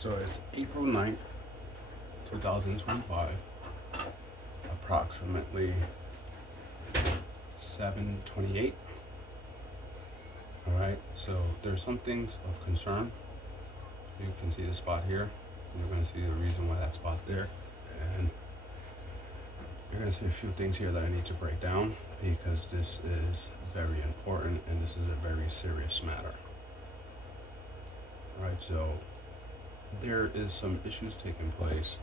So it's April 9th, 2025, approximately 7:28. All right, so there's some things of concern. You can see the spot here. You're going to see the reason why that spot there. And you're going to see a few things here that I need to break down because this is very important and this is a very serious matter. All right, so there is some issues taking place,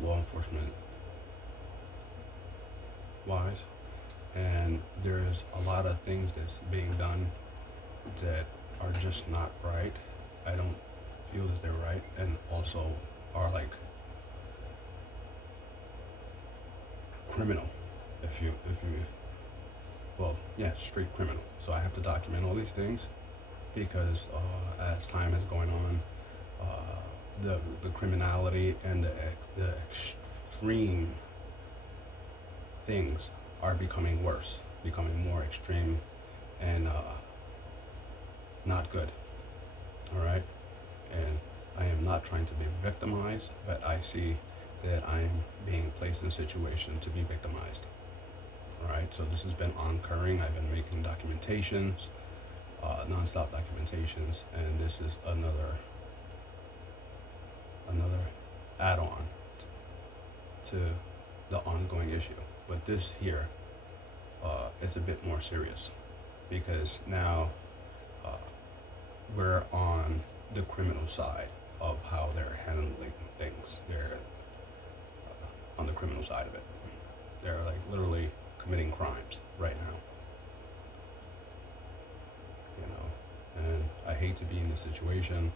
law enforcement wise, and there's a lot of things that's being done that are just not right. I don't feel that they're right, and also are like criminal. Well, yeah, straight criminal. So I have to document all these things because as time is going on, the criminality and the extreme things are becoming worse, becoming more extreme, and not good. All right, and I am not trying to be victimized, but I see that I'm being placed in a situation to be victimized. All right, so this has been occurring. I've been making documentations, nonstop documentations, and this is another add-on to the ongoing issue. But this here is a bit more serious because now we're on the criminal side of how they're handling things. They're on the criminal side of it. They're like literally committing crimes right now. And I hate to be in this situation.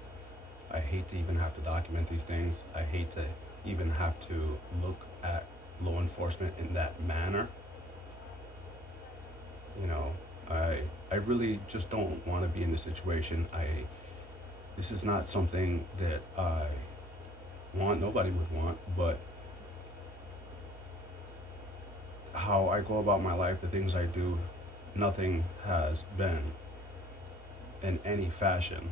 I hate to even have to document these things. I hate to even have to look at law enforcement in that manner. I really just don't want to be in this situation. This is not something that I want, nobody would want, but how I go about my life, the things I do, nothing has been in any fashion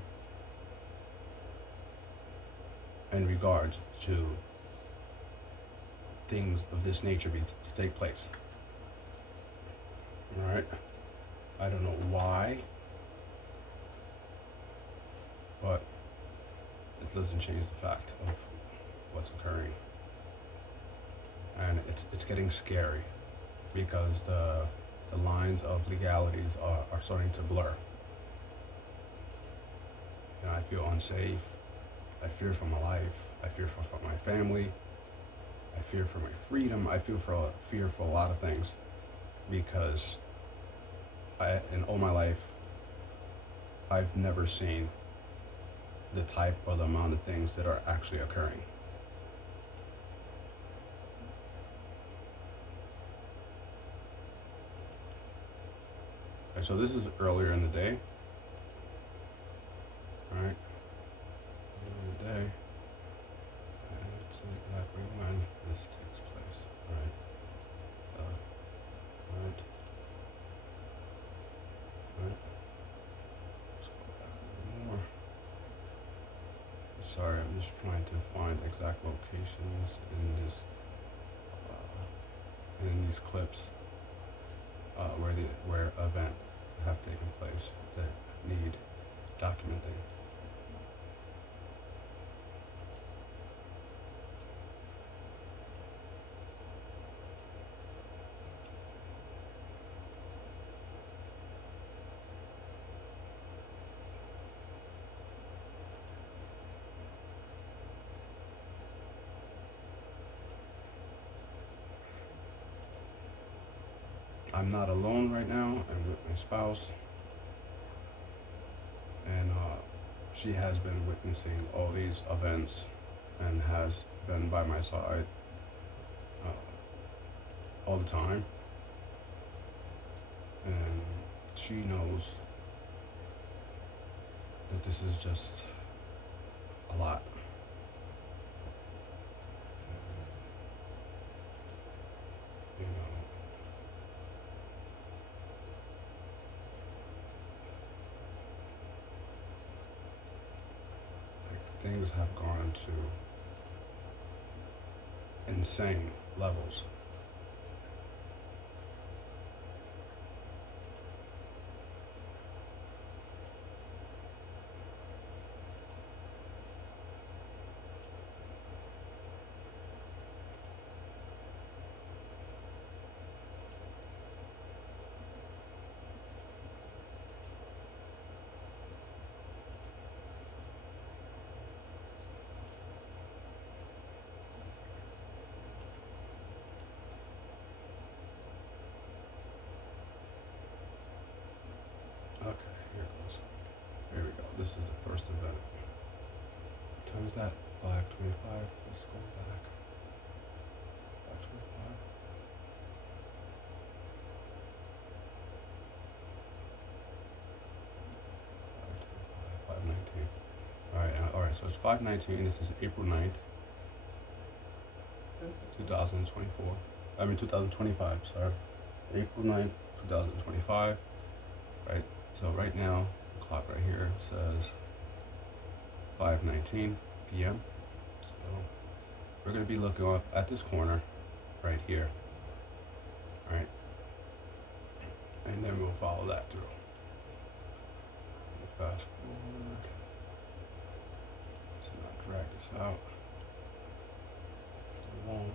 in regards to things of this nature to take place. All right? I don't know why, but it doesn't change the fact of what's occurring. And it's getting scary because the lines of legalities are starting to blur. I feel unsafe. I fear for my life. I fear for my family. I fear for my freedom. I fear for a lot of things because in all my life, I've never seen the type or the amount of things that are actually occurring. Okay, so this is earlier in the day. All right, earlier in the day, and it's exactly when this takes place. All right. Right. Let's go back a little more. Sorry, I'm just trying to find exact locations in this, in these clips, where events have taken place that need documenting. I'm not alone right now. I'm with my spouse, and she has been witnessing all these events and has been by my side all the time, and she knows that this is just a lot. You know, things have gone to insane levels. Okay, here it goes. Here we go. This is the first event. What time is that? 5:25. Let's go back. 5:25. 5:19. All right. So it's 5:19. This is April 9th, 2024. 2025. Sorry, April 9th, 2025. Right. So right now, the clock right here says 5:19 p.m. So we're going to be looking up at this corner right here. All right. And then we'll follow that through. Fast forward. So now drag this out. Go long.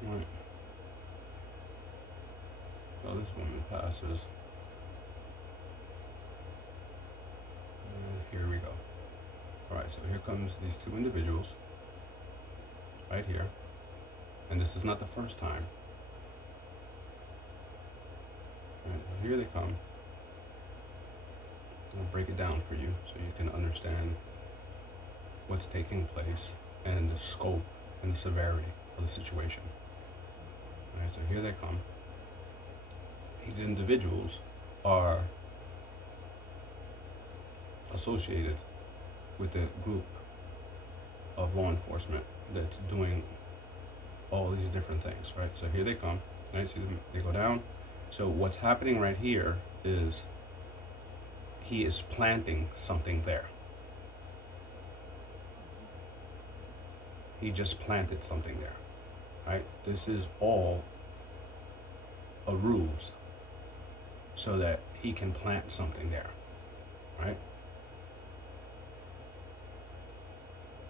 Right. So this woman passes. And here we go. Alright, so here comes these two individuals. Right here. And this is not the first time. Right, here they come. I'll break it down for you so you can understand what's taking place and the scope and the severity of the situation. Alright, so here they come. These individuals are associated with the group of law enforcement that's doing all these different things, right? So here they come, right? See them, they go down. So what's happening right here is he is planting something there. He just planted something there, right? This is all a ruse so that he can plant something there, right?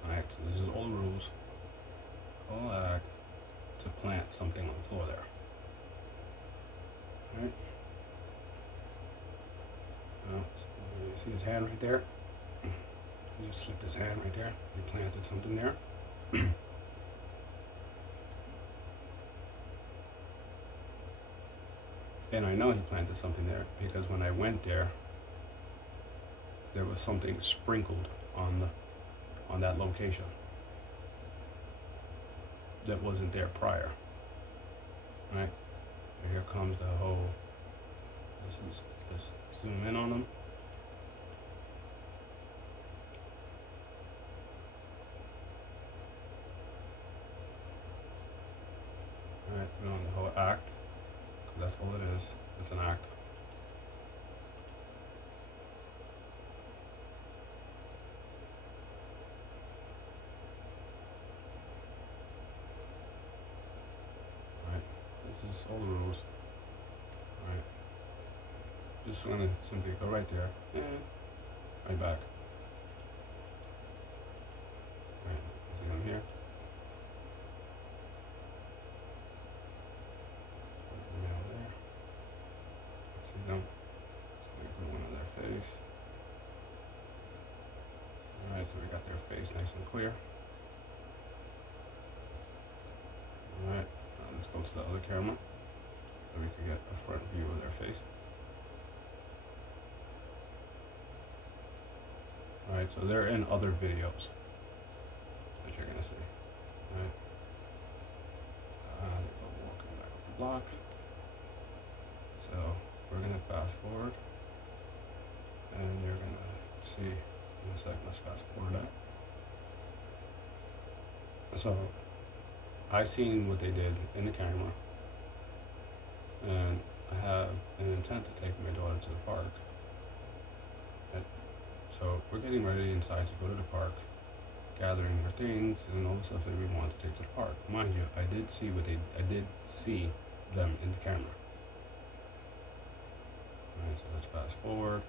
All right, so this is all the rules, all act to plant something on the floor there, right? So you see his hand right there? He just slipped his hand right there. He planted something there. And I know he planted something there because when I went there, there was something sprinkled on that location that wasn't there prior. Right? And here comes the whole. Let's zoom in on them. Alright, we're on the whole act. That's all it is. It's an act. Alright, this is all the rules. Alright. Just gonna simply go right there and right back. Alright, see them here. See them. So we put one on their face. Alright, so we got their face nice and clear. Alright, now let's go to the other camera so we can get a front view of their face. Alright, so they're in other videos that you're gonna see. Right? They go walking back up the block. So we're gonna fast forward, and you're gonna see in a second. Let's fast forward that. So I seen what they did in the camera, and I have an intent to take my daughter to the park. And so we're getting ready inside to go to the park, gathering her things and all the stuff that we want to take to the park. Mind you, I did see them in the camera. Alright, so let's fast forward.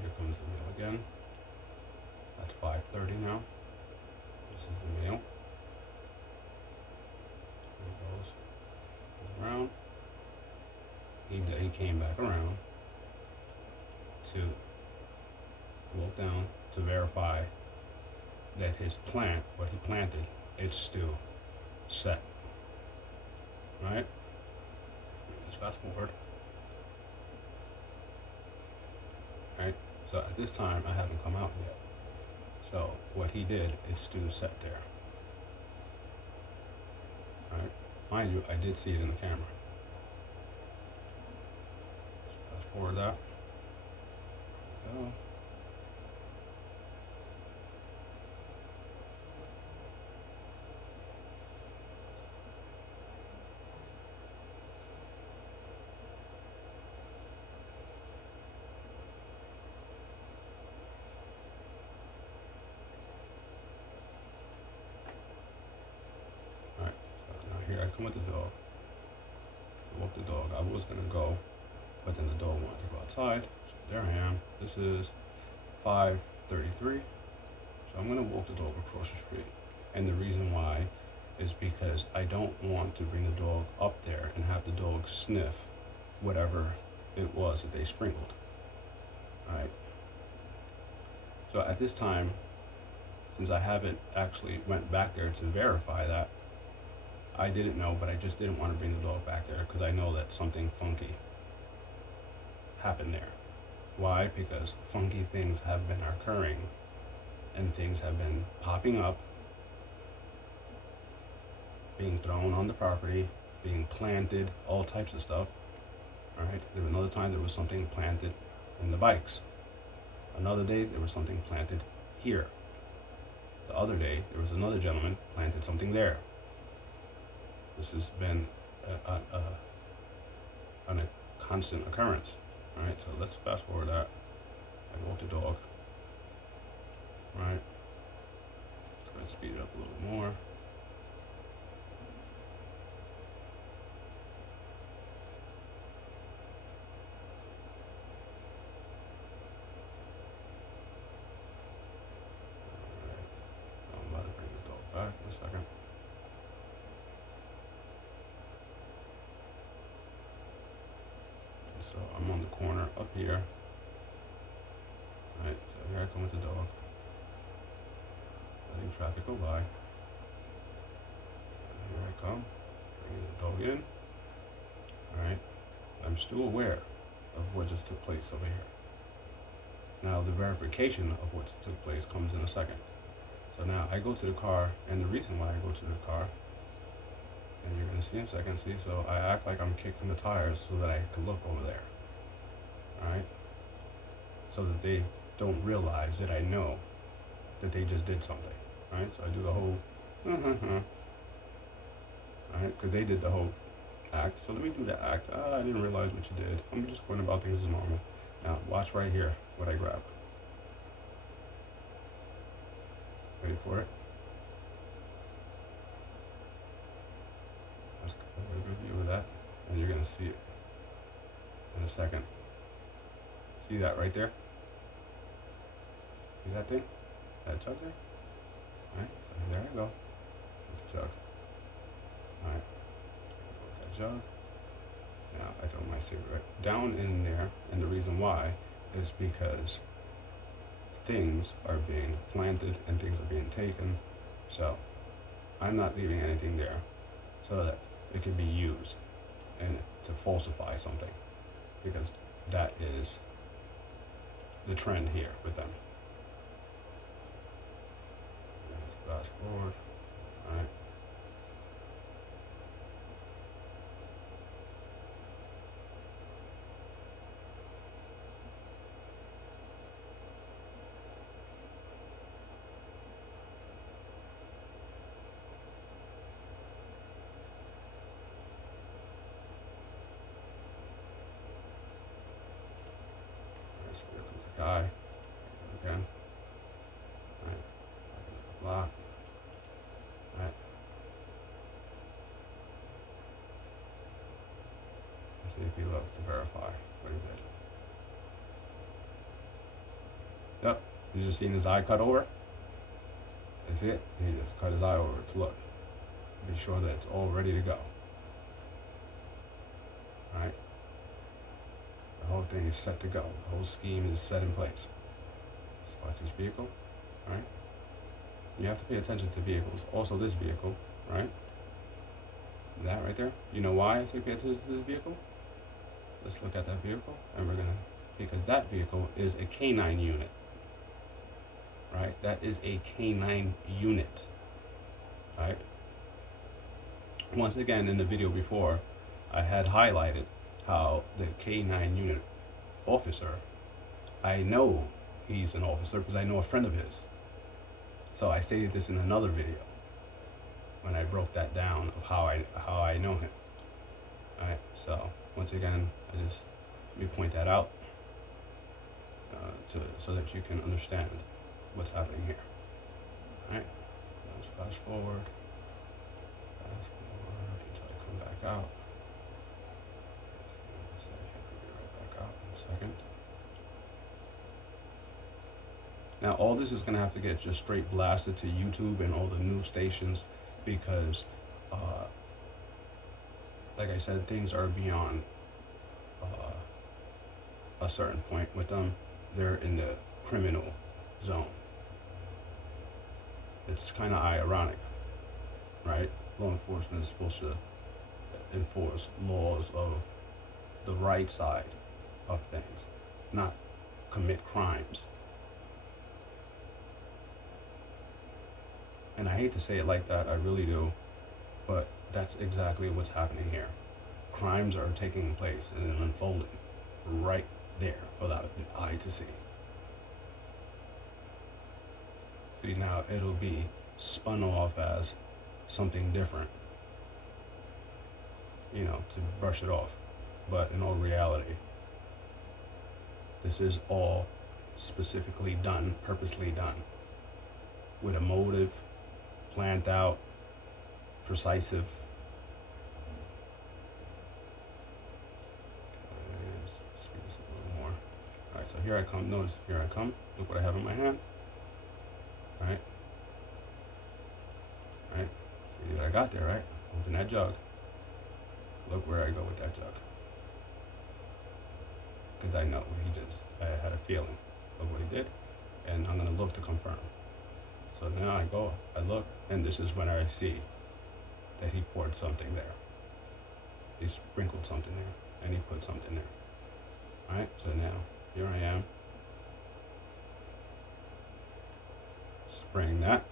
Here comes the mail again. That's 5:30 now. This is the mail. There it goes. Goes around. He came back around to walk down to verify that his plant, what he planted, it's still set. Right? Let's fast forward. Right? So at this time, I haven't come out yet. So what he did is still set there. Right? Mind you, I did see it in the camera. Let's fast forward that. There we go. Alright, so now here I come with the dog. Walk the dog. I was gonna go, but then the dog wanted to go outside. So there I am. This is 5:33. So I'm gonna walk the dog across the street. And the reason why is because I don't want to bring the dog up there and have the dog sniff whatever it was that they sprinkled. Alright. So at this time, since I haven't actually went back there to verify that, I didn't know, but I just didn't want to bring the dog back there because I know that something funky happened there. Why? Because funky things have been occurring and things have been popping up, being thrown on the property, being planted, all types of stuff. All right. There was another time there was something planted in the bikes. Another day there was something planted here. The other day there was another gentleman planted something there. This has been a constant occurrence. All right, so let's fast forward that. I walk the dog. All right, let's speed it up a little more. All right, I'm about to bring the dog back in a second. So I'm on the corner up here. Alright, so here I come with the dog. Letting traffic go by. And here I come, bringing the dog in. Alright, I'm still aware of what just took place over here. Now the verification of what took place comes in a second. So now I go to the car, and the reason why I go to the car, and you're gonna see in a second, see, so I act like I'm kicking the tires so that I can look over there. Alright? So that they don't realize that I know that they just did something. Alright? So I do the whole alright, because they did the whole act. So let me do the act. I didn't realize what you did. I'm just going about things as normal. Now watch right here what I grab. Ready for it? Let's get a good view of that, and you're gonna see it in a second. See that right there? See that thing? That jug there? Alright, so there I go. With the jug. Alright. With that jug. Now I throw my cigarette down in there, and the reason why is because things are being planted and things are being taken. So I'm not leaving anything there so that it can be used and to falsify something, because that is the trend here with them. Let's fast forward. All right. So here comes the guy again. Right. Block. Right. Let's see if he looks to verify what he did. Yep. You just seen his eye cut over? That's it. He just cut his eye over. It's look. Be sure that it's all ready to go. Alright? The whole thing is set to go. The whole scheme is set in place. So watch this vehicle. Alright? You have to pay attention to vehicles. Also this vehicle, right? That right there. You know why I say pay attention to this vehicle? Let's look at that vehicle, and we're gonna, because that vehicle is a canine unit. Right? That is a canine unit. Right? Once again, in the video before, I had highlighted how the K9 unit officer, I know he's an officer because I know a friend of his. So I stated this in another video when I broke that down of how I know him. Alright, so once again, let me point that out so that you can understand what's happening here. Alright, let's fast forward until I come back out. Second. Now all this is going to have to get just straight blasted to YouTube and all the news stations, because like I said, things are beyond a certain point with them. They're in the criminal zone. It's kind of ironic, right? Law enforcement is supposed to enforce laws of the right side of things, not commit crimes. And I hate to say it like that, I really do, but that's exactly what's happening here. Crimes are taking place and unfolding right there for the eye to see. See, now it'll be spun off as something different, you know, to brush it off. But in all reality, this is all specifically done, purposely done, with a motive, planned out, precisive. Let's speed this up a little more. All right, so here I come. Notice, here I come. Look what I have in my hand. All right. All right. See what I got there, right? Open that jug. Look where I go with that jug. Because I know I had a feeling of what he did, and I'm gonna look to confirm. So now I look, and this is when I see that he poured something there. He sprinkled something there, and he put something there. All right, so now here I am, spraying that.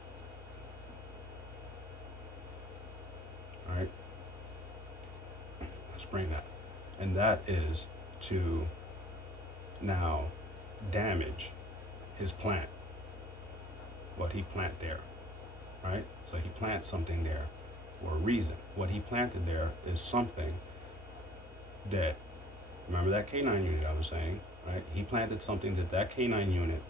All right, spraying that, and that is to now damage his plant, what he planted there, right? So he planted something there for a reason. What he planted there is something that, remember that K9 unit I was saying, right? He planted something that K9 unit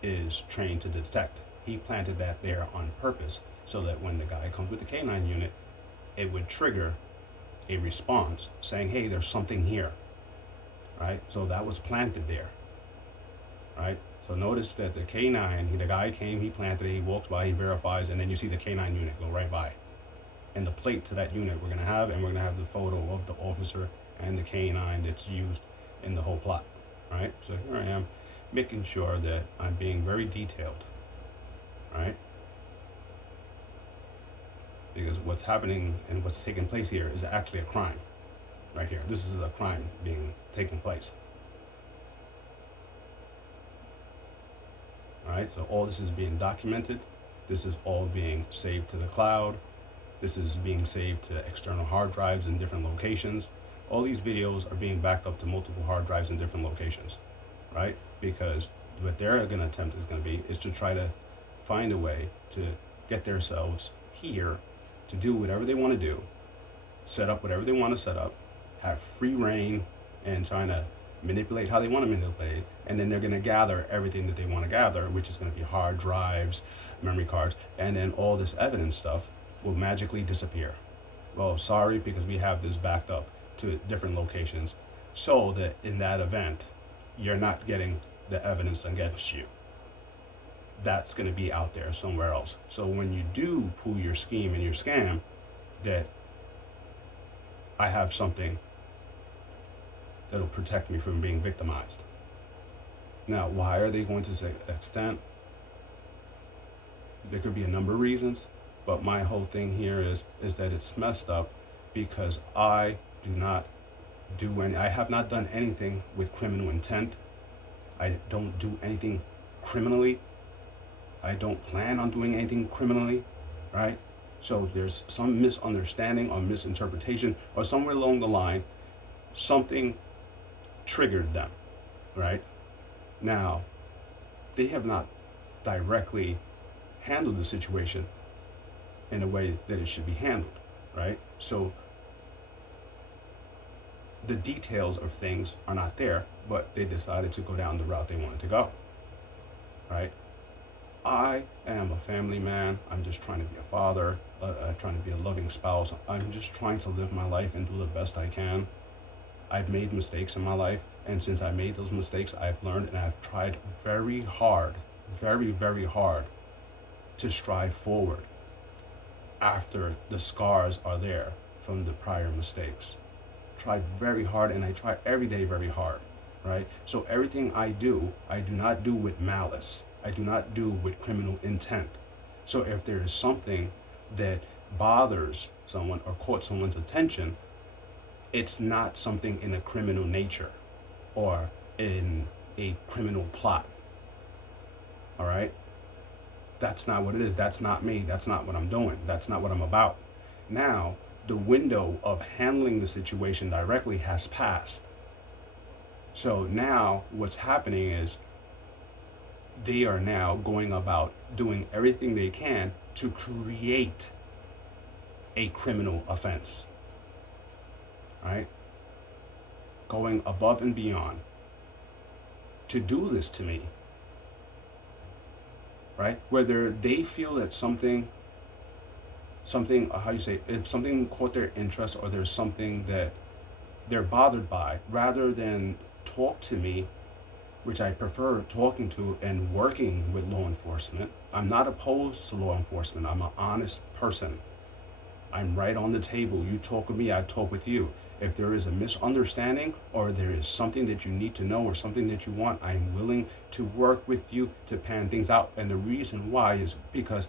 is trained to detect. He planted that there on purpose so that when the guy comes with the K9 unit, it would trigger a response saying, hey, there's something here. Right? So that was planted there. Right? So notice that the K9, the guy came, he planted it, he walks by, he verifies, and then you see the K9 unit go right by. And the plate to that unit we're going to have, and we're going to have the photo of the officer and the K9 that's used in the whole plot. Right? So here I am. making sure that I'm being very detailed, right? Because what's happening and what's taking place here is actually a crime right here. This is a crime being taking place. All right, so all this is being documented. This is all being saved to the cloud. This is being saved to external hard drives in different locations. All these videos are being backed up to multiple hard drives in different locations, right? Because what they're going to attempt is to try to find a way to get themselves here to do whatever they want to do, set up whatever they want to set up, have free reign, and trying to manipulate how they want to manipulate. And then they're going to gather everything that they want to gather, which is going to be hard drives, memory cards, and then all this evidence stuff will magically disappear. Well, sorry, because we have this backed up to different locations so that in that event, you're not getting the evidence against you. That's going to be out there somewhere else. So when you do pull your scheme and your scam, that I have something that'll protect me from being victimized. Now, why are they going to this extent? There could be a number of reasons, but my whole thing here is that it's messed up because I have not done anything with criminal intent. I don't do anything criminally. I don't plan on doing anything criminally, right? So there's some misunderstanding or misinterpretation, or somewhere along the line, something triggered them, right? Now, they have not directly handled the situation in a way that it should be handled, right? So the details of things are not there, but they decided to go down the route they wanted to go, right? I am a family man. I'm just trying to be a father. I'm trying to be a loving spouse. I'm just trying to live my life and do the best I can. I've made mistakes in my life, and since I made those mistakes, I've learned, and I've tried very hard, very, very hard to strive forward after the scars are there from the prior mistakes. Tried very hard, and I try every day very hard, right? So everything I do not do with malice. I do not do with criminal intent. So if there is something that bothers someone or caught someone's attention, it's not something in a criminal nature or in a criminal plot. All right? That's not what it is. That's not me. That's not what I'm doing. That's not what I'm about. Now, the window of handling the situation directly has passed. So now what's happening is they are now going about doing everything they can to create a criminal offense. Right? Going above and beyond to do this to me. Right? Whether they feel that something, if something caught their interest or there's something that they're bothered by, rather than talk to me, which I prefer talking to and working with law enforcement. I'm not opposed to law enforcement. I'm an honest person. I'm right on the table. You talk with me, I talk with you. If there is a misunderstanding or there is something that you need to know or something that you want, I'm willing to work with you to pan things out. And the reason why is because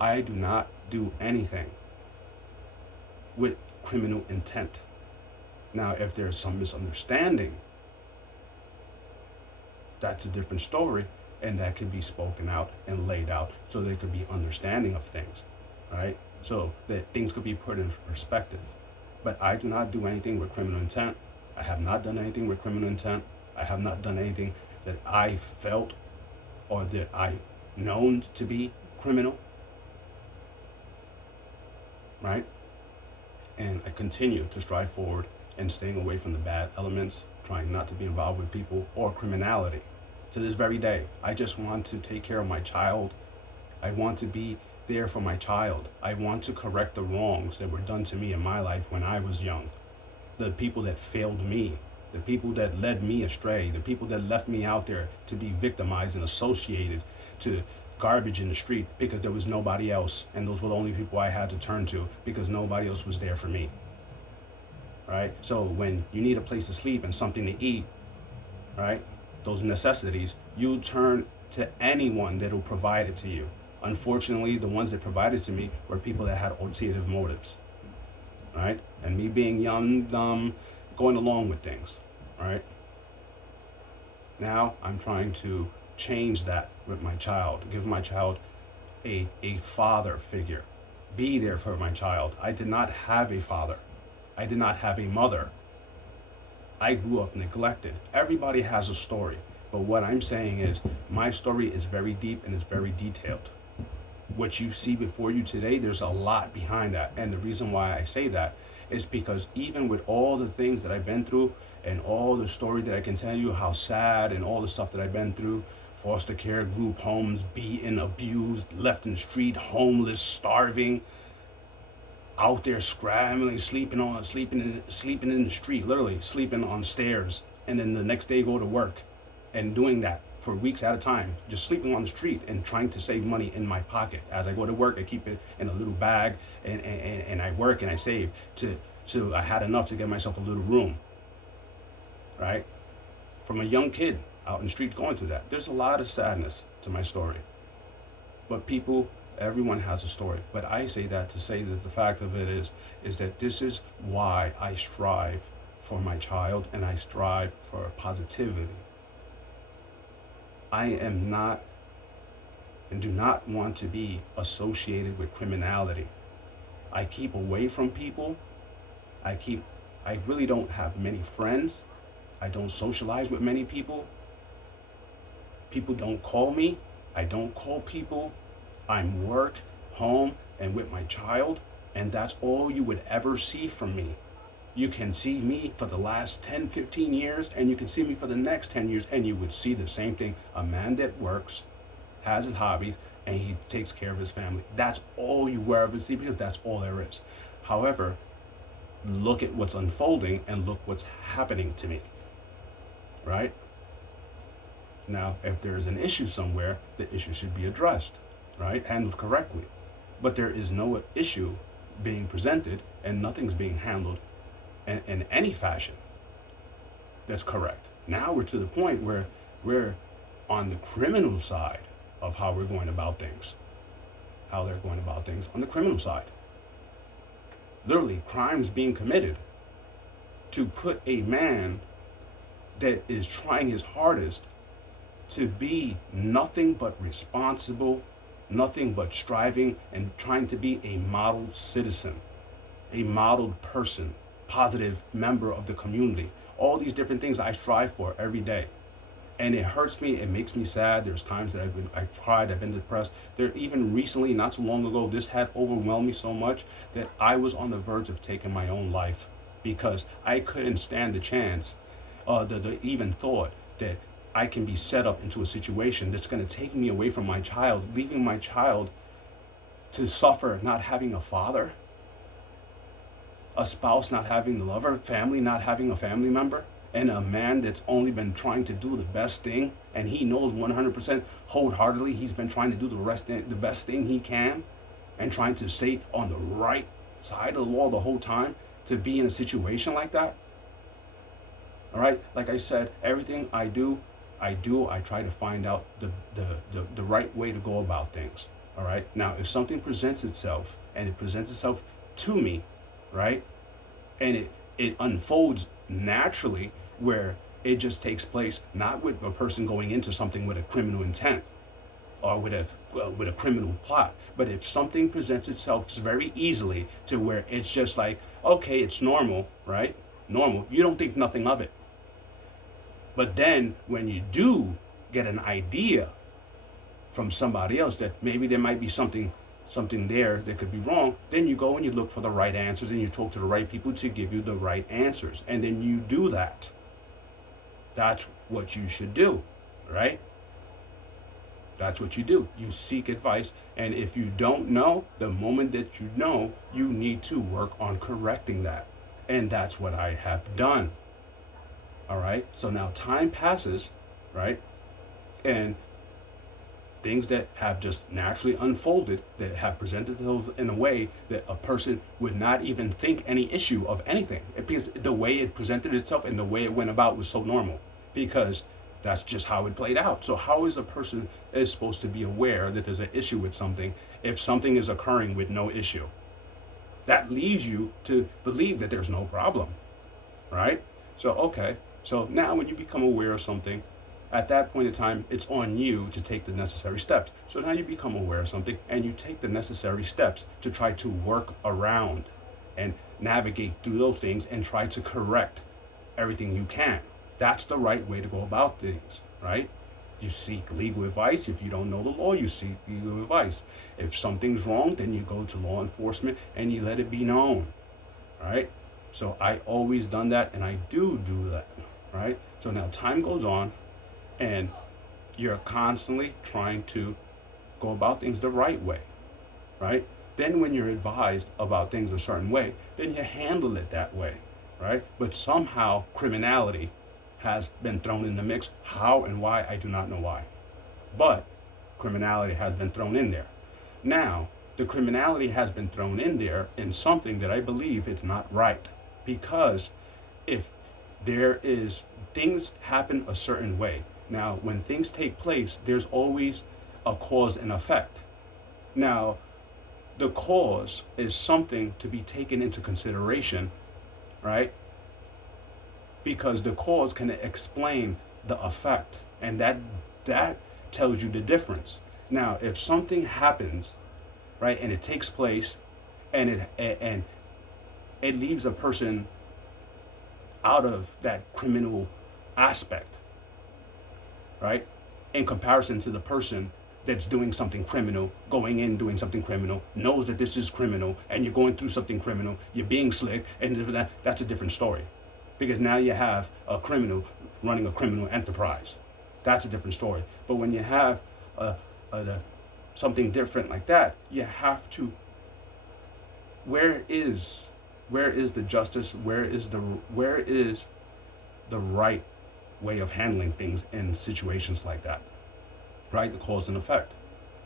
I do not do anything with criminal intent. Now, if there's some misunderstanding, that's a different story, and that could be spoken out and laid out so there could be understanding of things, right? So that things could be put into perspective. But I do not do anything with criminal intent. I have not done anything with criminal intent. I have not done anything that I felt or that I known to be criminal, right? And I continue to strive forward and staying away from the bad elements, trying not to be involved with people or criminality. To this very day, I just want to take care of my child. I want to be there for my child. I want to correct the wrongs that were done to me in my life when I was young. The people that failed me, the people that led me astray, the people that left me out there to be victimized and associated to garbage in the street because there was nobody else, and those were the only people I had to turn to because nobody else was there for me. Right? So when you need a place to sleep and something to eat, right? those necessities, you turn to anyone that will provide it to you. Unfortunately, the ones that provided to me were people that had ulterior motives, right? And me being young, dumb, going along with things, right? Now I'm trying to change that with my child, give my child a father figure, be there for my child. I did not have a father. I did not have a mother. I grew up neglected. Everybody has a story. But what I'm saying is my story is very deep and it's very detailed. What you see before you today, there's a lot behind that. And the reason why I say that is because even with all the things that I've been through and all the story that I can tell you, how sad and all the stuff that I've been through, foster care, group homes, beaten, abused, left in the street, homeless, starving, out there scrambling, sleeping in the street, literally sleeping on stairs, and then the next day go to work and doing that for weeks at a time, just sleeping on the street and trying to save money in my pocket. As I go to work, I keep it in a little bag and I work and I save so I had enough to get myself a little room, right? From a young kid out in the street going through that. There's a lot of sadness to my story. But everyone has a story. But I say that to say that the fact of it is that this is why I strive for my child and I strive for positivity. I am not and do not want to be associated with criminality. I keep away from people. I really don't have many friends. I don't socialize with many people. People don't call me. I don't call people. I'm work, home, and with my child, and that's all you would ever see from me. You can see me for the last 10, 15 years, and you can see me for the next 10 years, and you would see the same thing. A man that works, has his hobbies, and he takes care of his family. That's all you will ever see because that's all there is. However, look at what's unfolding and look what's happening to me, right? Now, if there's an issue somewhere, the issue should be addressed, right? Handled correctly. But there is no issue being presented and nothing's being handled in any fashion that's correct. Now we're to the point where we're on the criminal side of how we're going about things. How they're going about things on the criminal side. Literally, crimes being committed to put a man that is trying his hardest to be nothing but responsible, nothing but striving and trying to be a model citizen, a modeled person, positive member of the community. All these different things I strive for every day. And it hurts me, it makes me sad. There's times that I've cried, I've been depressed. There, even recently, not too long ago, this had overwhelmed me so much that I was on the verge of taking my own life because I couldn't stand the chance, the even thought that I can be set up into a situation that's going to take me away from my child, leaving my child to suffer not having a father, a spouse not having the lover, family not having a family member, and a man that's only been trying to do the best thing, and he knows 100% wholeheartedly he's been trying to do the best thing he can, and trying to stay on the right side of the law the whole time to be in a situation like that. All right, like I said, everything I try to find out the right way to go about things. All right. Now, if something presents itself and it presents itself to me, right, and it unfolds naturally where it just takes place not with a person going into something with a criminal intent or with a criminal plot, but if something presents itself very easily to where it's just like, okay, it's normal, right? Normal. You don't think nothing of it. But then when you do get an idea from somebody else that maybe there might be something there that could be wrong, then you go and you look for the right answers and you talk to the right people to give you the right answers. And then you do that. That's what you should do, right? That's what you do. You seek advice. And if you don't know, the moment that you know, you need to work on correcting that. And that's what I have done. All right. So now time passes, right? And things that have just naturally unfolded, that have presented themselves in a way that a person would not even think any issue of anything. Because the way it presented itself and the way it went about was so normal. Because That's just how it played out. So how is a person is supposed to be aware that there's an issue with something if something is occurring with no issue? That leads you to believe that there's no problem, right? So, okay. So now when you become aware of something, at that point in time, it's on you to take the necessary steps. So now you become aware of something and you take the necessary steps to try to work around and navigate through those things and try to correct everything you can. That's the right way to go about things, right? You seek legal advice. If you don't know the law, you seek legal advice. If something's wrong, then you go to law enforcement and you let it be known, right? So I always done that, and I do that, right? So now time goes on, and you're constantly trying to go about things the right way, right? Then when you're advised about things a certain way, then you handle it that way, right? But somehow criminality has been thrown in the mix. How and why, I do not know why. But criminality has been thrown in there. Now, the criminality has been thrown in there in something that I believe is not right. Because if there is, things happen a certain way. Now, when things take place, there's always a cause and effect. Now, the cause is something to be taken into consideration, right? Because the cause can explain the effect, and that tells you the difference. Now, if something happens, right, and it takes place, and it leaves a person out of that criminal aspect, right, in comparison to the person that's doing something criminal, going in doing something criminal, knows that this is criminal, and you're going through something criminal, you're being slick, and that's a different story. Because now you have a criminal running a criminal enterprise. That's a different story. But when you have something different like that, you have to, where is the justice? Where is the right way of handling things in situations like that? Right? The cause and effect.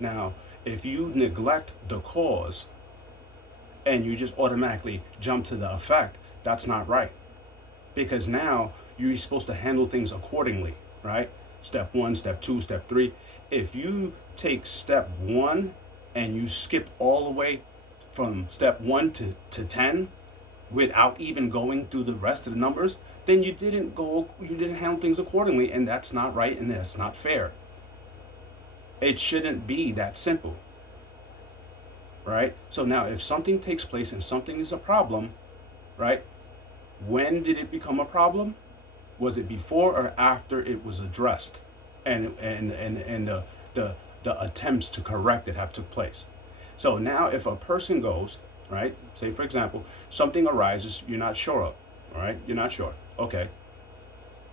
Now, if you neglect the cause and you just automatically jump to the effect, that's not right. Because now you're supposed to handle things accordingly, right? Step 1, step 2, step 3. If you take step 1 and you skip all the way from step 1 to 10 without even going through the rest of the numbers, then you didn't handle things accordingly, and that's not right, and that's not fair. It shouldn't be that simple, right? So now if something takes place and something is a problem, right? When did it become a problem? Was it before or after it was addressed, and the attempts to correct it have took place? So now if a person goes, right, say for example, something arises you're not sure of, all right, you're not sure. Okay,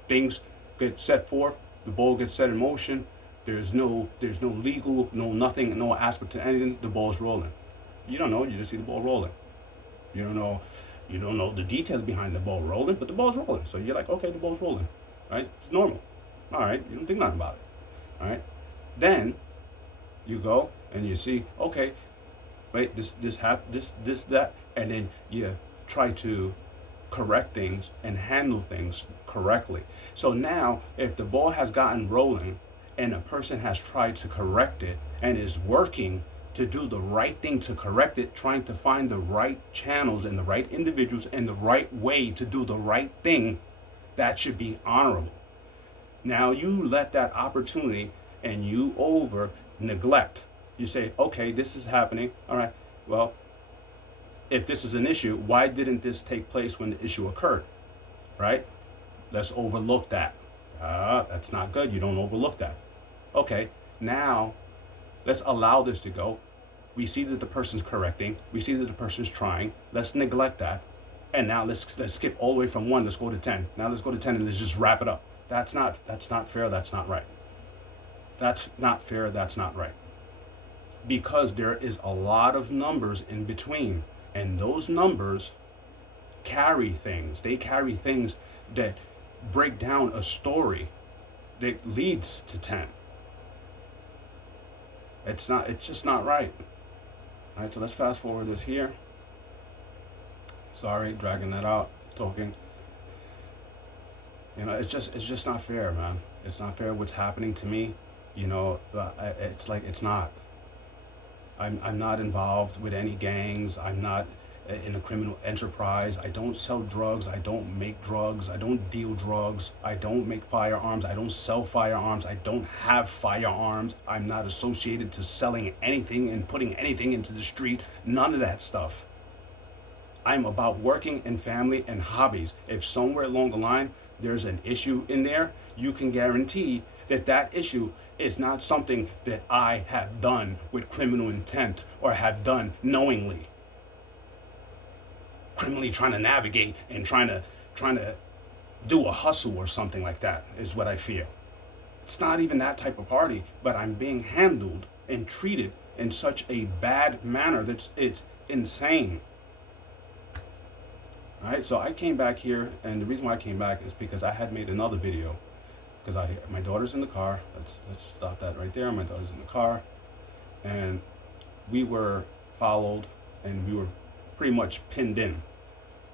things get set forth, the ball gets set in motion, there's no legal, no nothing, no aspect to anything, the ball's rolling. You don't know, you just see the ball rolling. You don't know the details behind the ball rolling, but the ball's rolling. So you're like, okay, the ball's rolling, right? It's normal. All right, you don't think nothing about it, all right? Then you go and you see, okay, wait, this that, and then you try to correct things and handle things correctly. So now, if the ball has gotten rolling and a person has tried to correct it and is working to do the right thing to correct it, trying to find the right channels and the right individuals and the right way to do the right thing, that should be honorable. Now you let that opportunity and you over neglect. You say, okay, this is happening. All right, well, if this is an issue, why didn't this take place when the issue occurred, right? Let's overlook that. That's not good. You don't overlook that. Okay, now let's allow this to go. We see that the person's correcting. We see that the person's trying. Let's neglect that. And now let's skip all the way from 1. Let's go to 10. Now let's go to 10 and let's just wrap it up. That's not fair. That's not right. That's not fair. That's not right. Because there is a lot of numbers in between. And those numbers carry things. They carry things that break down a story that leads to 10. It's just not right. All right, so let's fast forward this here. Sorry, dragging that out, talking. You know, it's just not fair, man. It's not fair what's happening to me. You know, it's like, it's not. I'm not involved with any gangs. I'm not in a criminal enterprise. I don't sell drugs. I don't make drugs. I don't deal drugs. I don't make firearms. I don't sell firearms. I don't have firearms. I'm not associated to selling anything and putting anything into the street. None of that stuff. I'm about working and family and hobbies. If somewhere along the line there's an issue in there, you can guarantee that that issue is not something that I have done with criminal intent or have done knowingly. Criminally trying to navigate and trying to do a hustle or something like that is what I feel. It's not even that type of party, but I'm being handled and treated in such a bad manner that it's insane. All right, so I came back here, and the reason why I came back is because I had made another video. Because my daughter's in the car. Let's stop that right there. My daughter's in the car, and we were followed, and we were pretty much pinned in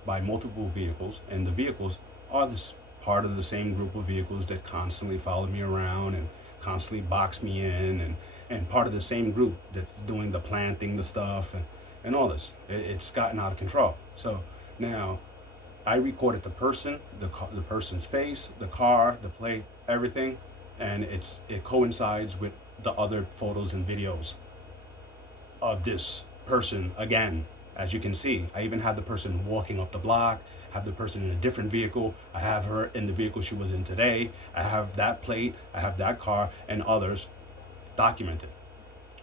by multiple vehicles, and the vehicles are this part of the same group of vehicles that constantly followed me around and constantly box me in, and part of the same group that's doing the planting the stuff and all this. It's gotten out of control. So now I recorded the person, the person's face, the car, the plate, everything, and it coincides with the other photos and videos of this person again. As you can see, I even have the person walking up the block, have the person in a different vehicle. I have her in the vehicle she was in today. I have that plate, I have that car, and others documented.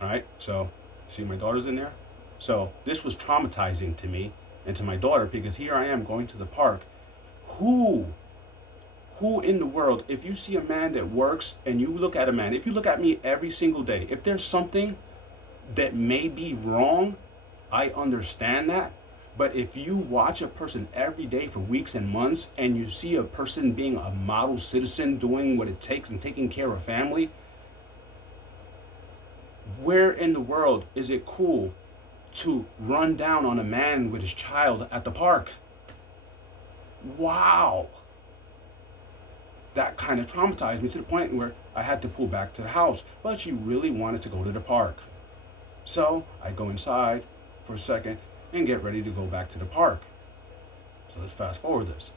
All right, so see my daughter's in there. So this was traumatizing to me and to my daughter, because here I am going to the park. Who in the world, if you see a man that works and you look at a man, if you look at me every single day, if there's something that may be wrong, I understand that. But if you watch a person every day for weeks and months, and you see a person being a model citizen, doing what it takes and taking care of family, where in the world is it cool to run down on a man with his child at the park? Wow. That kind of traumatized me to the point where I had to pull back to the house. But she really wanted to go to the park. So I go inside for a second and get ready to go back to the park. So let's fast forward this.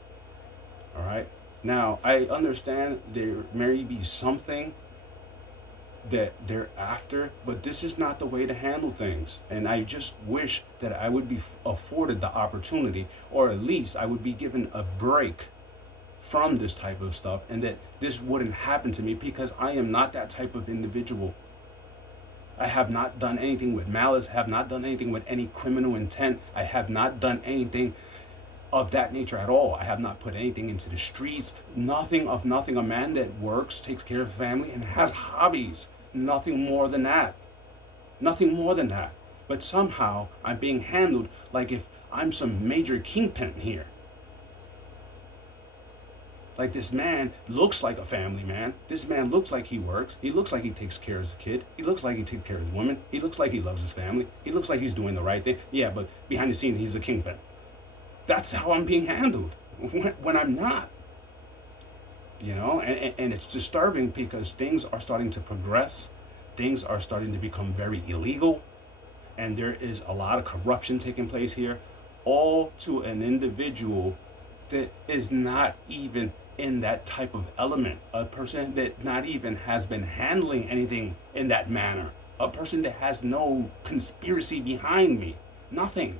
All right. Now, I understand there may be something that they're after, but this is not the way to handle things. And I just wish that I would be afforded the opportunity, or at least I would be given a break from this type of stuff, and that this wouldn't happen to me, because I am not that type of individual. I have not done anything with malice, have not done anything with any criminal intent. I have not done anything of that nature at all. I have not put anything into the streets. Nothing of nothing. A man that works, takes care of family, and has hobbies. Nothing more than that. Nothing more than that. But somehow I'm being handled like if I'm some major kingpin here. Like, this man looks like a family man. This man looks like he works. He looks like he takes care of his kid. He looks like he takes care of his woman. He looks like he loves his family. He looks like he's doing the right thing. Yeah, but behind the scenes, he's a kingpin. That's how I'm being handled when I'm not. You know, and it's disturbing, because things are starting to progress. Things are starting to become very illegal. And there is a lot of corruption taking place here, all to an individual that is not even in that type of element, a person that not even has been handling anything in that manner, a person that has no conspiracy behind me, nothing.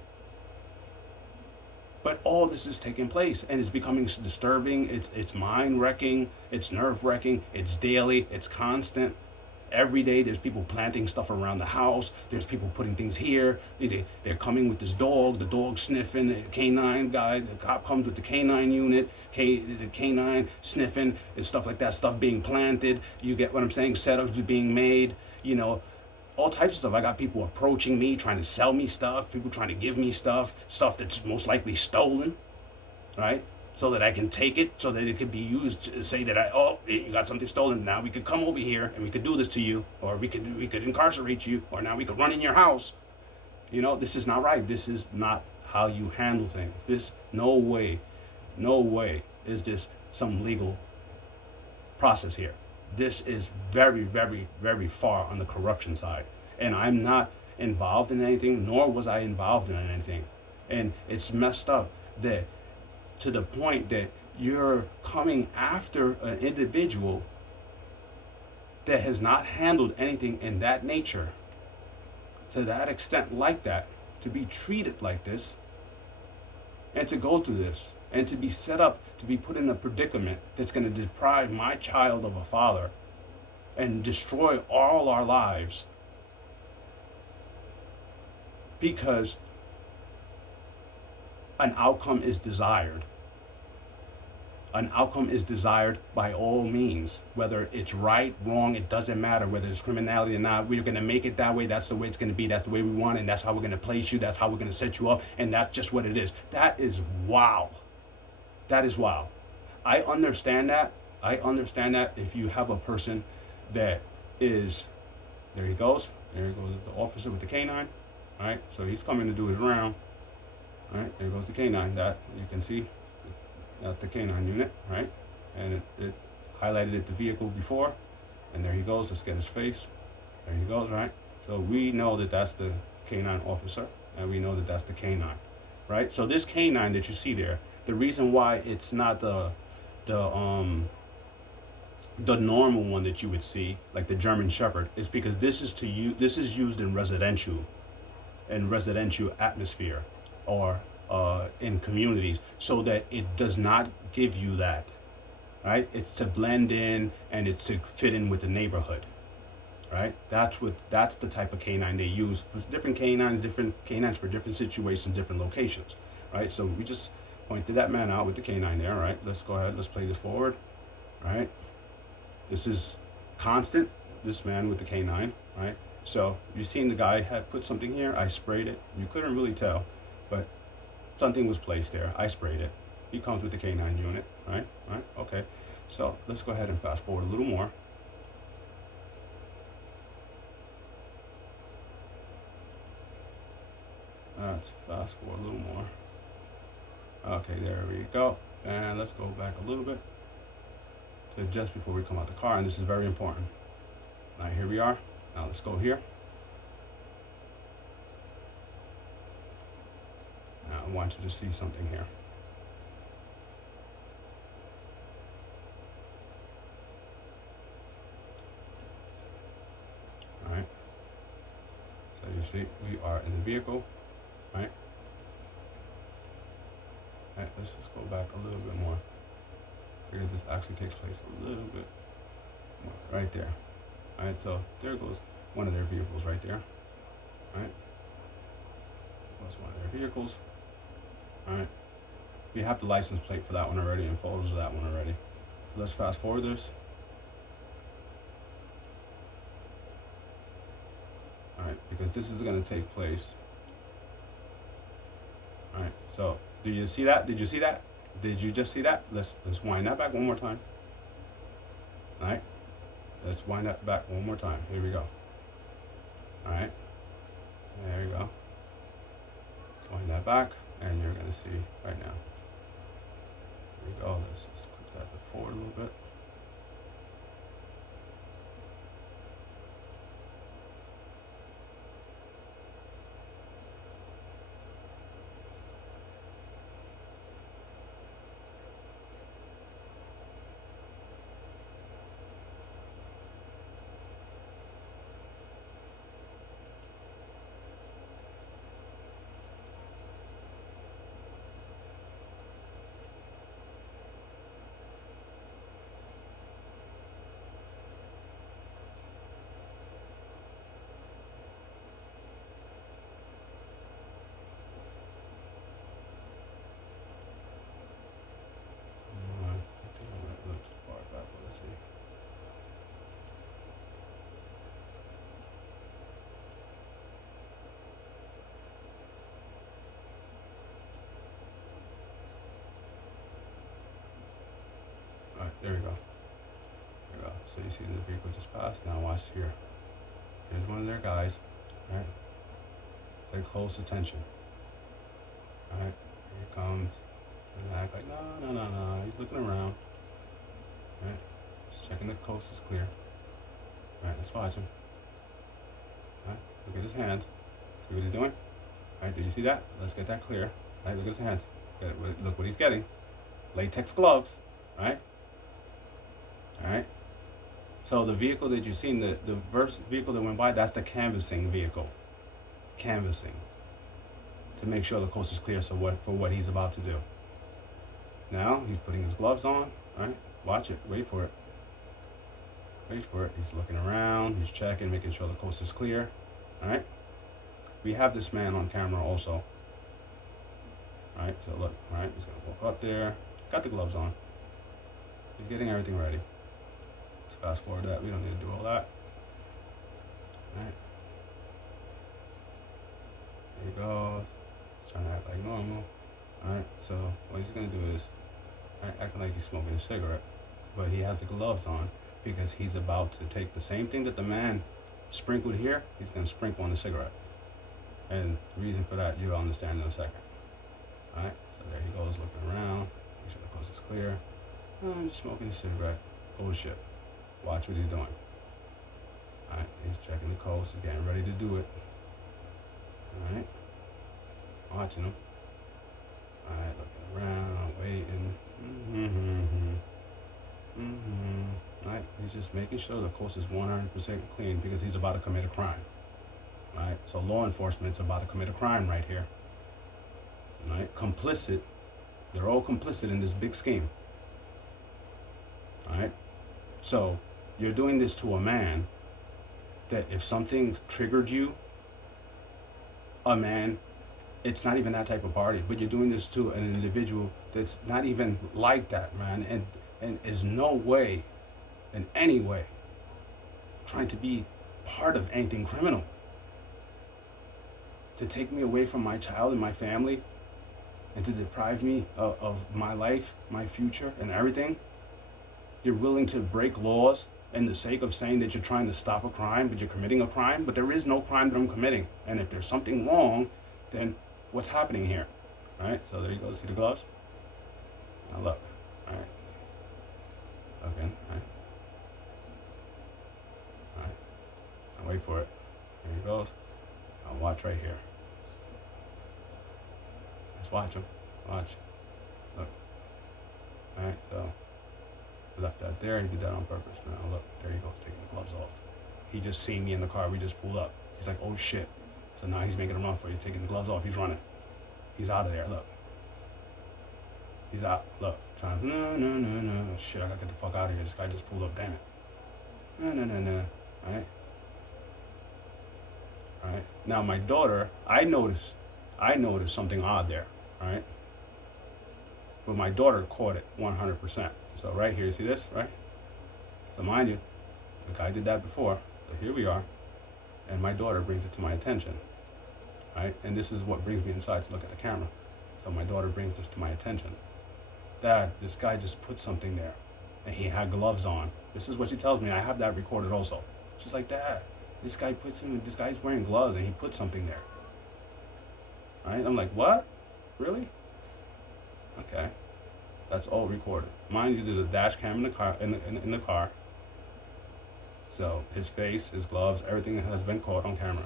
But all this is taking place, and it's becoming disturbing. It's mind-wrecking, it's nerve-wrecking, it's daily, it's constant. Every day there's people planting stuff around the house. There's people putting things here. They're coming with this dog, the dog sniffing, the canine guy, the cop comes with the canine unit, the canine sniffing and stuff like that, stuff being planted. You get what I'm saying? Setups being made, you know, all types of stuff. I got people approaching me, trying to sell me stuff, people trying to give me stuff that's most likely stolen, right? So that I can take it, so that it could be used to say that you got something stolen. Now we could come over here and we could do this to you, or we could incarcerate you, or now we could run in your house. You know, this is not right. This is not how you handle things. No way is this some legal process here. This is very, very, very far on the corruption side. And I'm not involved in anything, nor was I involved in anything. And it's messed up that to the point that you're coming after an individual that has not handled anything in that nature, to that extent like that, to be treated like this, and to go through this, and to be set up to be put in a predicament that's going to deprive my child of a father and destroy all our lives because an outcome is desired. An outcome is desired by all means, whether it's right, wrong, it doesn't matter whether it's criminality or not. We're going to make it that way. That's the way it's going to be. That's the way we want it. And that's how we're going to place you. That's how we're going to set you up. And that's just what it is. That is wow. That is wow. I understand that. I understand that if you have a person that is, there he goes. There he goes, the officer with the canine. All right. So he's coming to do his round. All right. There goes the canine. That you can see. That's the canine unit, right? And it highlighted it the vehicle before, and there he goes. Let's get his face. There he goes, right? So we know that that's the canine officer, and we know that that's the canine, right? So this canine that you see there, the reason why it's not the normal one that you would see, like the German Shepherd, is because this is used in residential atmosphere, or in communities, so that it does not give you that, right? It's to blend in and it's to fit in with the neighborhood, right? That's the type of canine they use for different canines for different situations, different locations, right? So we just pointed that man out with the canine there, right? Let's go ahead, let's play this forward, right? This is constant, this man with the canine, right? So you've seen the guy had put something here, I sprayed it, you couldn't really tell, but something was placed there. I sprayed it. He comes with the canine unit, right? Right? Okay. So let's go ahead and fast forward a little more. Let's fast forward a little more. Okay, there we go. And let's go back a little bit to just before we come out the car. And this is very important. Now here we are. Now let's go here. I want you to see something here. All right. So you see, we are in the vehicle, right? All right, let's just go back a little bit more, because this actually takes place a little bit more, right there. All right, so there goes one of their vehicles right there. All right. That's one of their vehicles. All right, we have the license plate for that one already and photos of that one already. So let's fast forward this. All right, because this is going to take place. All right, so do you see that? Did you see that? Did you just see that? Let's wind that back one more time. All right, let's wind that back one more time. Here we go. All right, there you go. Let's wind that back. And you're going to see right now. Here we go. Let's just click that forward a little bit. There we go. There we go. So you see the vehicle just passed. Now watch here. Here's one of their guys. Right? Pay close attention. Alright? Here he comes. And act like, no. He's looking around. Right? Just checking the coast is clear. Alright, let's watch him. Alright, look at his hands. See what he's doing? Alright, do you see that? Let's get that clear. Alright, look at his hands. Look what he's getting. Latex gloves. Alright? Alright? So the vehicle that you've seen, the first vehicle that went by, that's the canvassing vehicle. Canvassing. To make sure the coast is clear for what he's about to do. Now, he's putting his gloves on. Alright? Watch it. Wait for it. Wait for it. He's looking around. He's checking, making sure the coast is clear. Alright? We have this man on camera also. Alright, so look. Alright, he's going to walk up there. Got the gloves on. He's getting everything ready. Let's fast forward that. We don't need to do all that. Alright. There he goes. He's trying to act like normal. Alright, so what he's going to do is acting like he's smoking a cigarette. But he has the gloves on because he's about to take the same thing that the man sprinkled here. He's going to sprinkle on the cigarette. And the reason for that, you'll understand in a second. Alright, so there he goes looking around. Make sure the coast is clear. Oh, I'm just smoking a cigarette. Bullshit. Watch what he's doing. Alright, he's checking the coast. He's getting ready to do it. Alright. Watching him. Alright, looking around, waiting. Alright, he's just making sure the coast is 100% clean because he's about to commit a crime. Alright, so law enforcement's about to commit a crime right here. Alright, complicit. They're all complicit in this big scheme. Alright, so you're doing this to a man that if something triggered you, a man, it's not even that type of party, but you're doing this to an individual that's not even like that, man, and is no way, in any way, trying to be part of anything criminal. To take me away from my child and my family, and to deprive me of my life, my future, and everything. You're willing to break laws in the sake of saying that you're trying to stop a crime, but you're committing a crime, but there is no crime that I'm committing. And if there's something wrong, then what's happening here? All right, so there you go. See the gloves? Now look. All right. Okay. All right. All right. Now wait for it. There he goes. Now watch right here. Just watch him. Watch. Look. All right. So left that there. He did that on purpose. Now look. There he goes, taking the gloves off. He just seen me in the car. We just pulled up. He's like, oh shit. So now he's making a run for it. He's taking the gloves off. He's running. He's out of there. Look. He's out. Look. Trying. No. Shit, I gotta get the fuck out of here. This guy just pulled up. Damn it. No. All right. All right. Now my daughter, I noticed something odd there. All right. But my daughter caught it 100%. So right here, you see this, right? So mind you, the guy did that before. So here we are. And my daughter brings it to my attention. Right? And this is what brings me inside to look at the camera. So my daughter brings this to my attention. Dad, this guy just put something there. And he had gloves on. This is what she tells me. I have that recorded also. She's like, Dad, this guy's wearing gloves and he put something there. Right? I'm like, what? Really? Okay. That's all recorded. Mind you, there's a dash cam in the car. In the car. So his face, his gloves, everything has been caught on camera.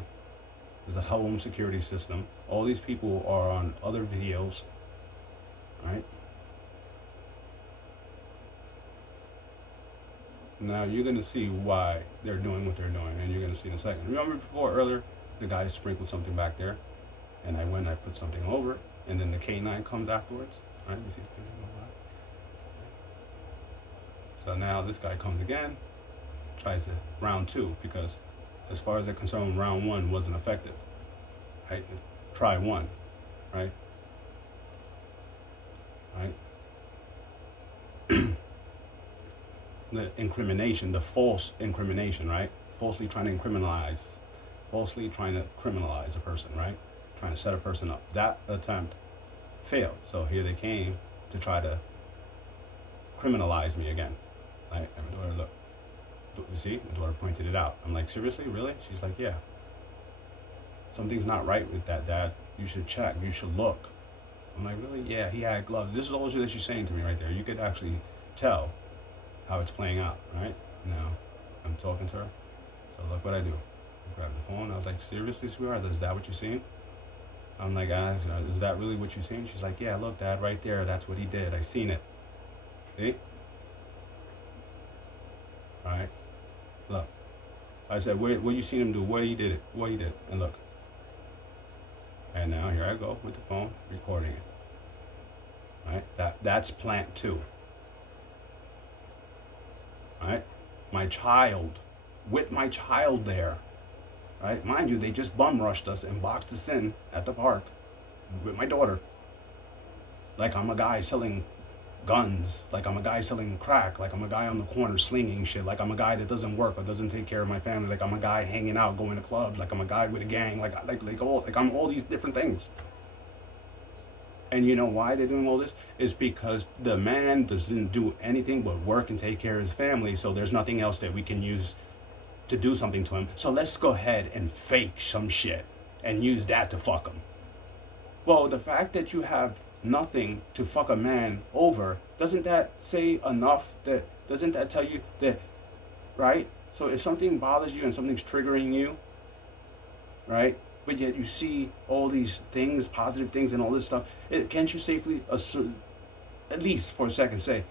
There's a home security system. All these people are on other videos. Right? Now you're gonna see why they're doing what they're doing, and you're gonna see in a second. Remember earlier, the guy sprinkled something back there, and I went and I put something over it, and then the K9 comes afterwards. Right? You see the K9 go by? So now this guy comes again, tries to round two, because as far as they're concerned, round one wasn't effective. Right? Try one, right? Right? The incrimination, the false incrimination, right? Falsely trying to criminalize a person, right? Trying to set a person up. That attempt failed. So here they came to try to criminalize me again. Right? And my daughter, look. You see? My daughter pointed it out. I'm like, seriously? Really? She's like, yeah. Something's not right with that, Dad. You should check. You should look. I'm like, really? Yeah, he had gloves. This is all that she's saying to me right there. You could actually tell how it's playing out, right? Now, I'm talking to her. So look what I do. I grab the phone. I was like, seriously, sweetheart, is that what you're seeing? I'm like, is that really what you're seeing? She's like, yeah, look, Dad, right there. That's what he did. I seen it. See? All right. Look. I said, what you seen him do? What he did it? What he did? And look. And now here I go with the phone, recording it. All right. That's plant 2. All right. My child, with my child there. Right? Mind you, they just bum rushed us and boxed us in at the park with my daughter. Like I'm a guy selling guns, like I'm a guy selling crack, like I'm a guy on the corner slinging shit, like I'm a guy that doesn't work or doesn't take care of my family, like I'm a guy hanging out, going to clubs, like I'm a guy with a gang, like I'm all these different things. And you know why they're doing all this? Is because the man doesn't do anything but work and take care of his family, so there's nothing else that we can use to do something to him. So let's go ahead and fake some shit and use that to fuck him. Well, the fact that you have nothing to fuck a man over, doesn't that say enough? Doesn't that tell you that, right? So if something bothers you and something's triggering you, right? But yet you see all these things, positive things and all this stuff, can't you safely, at least for a second, say,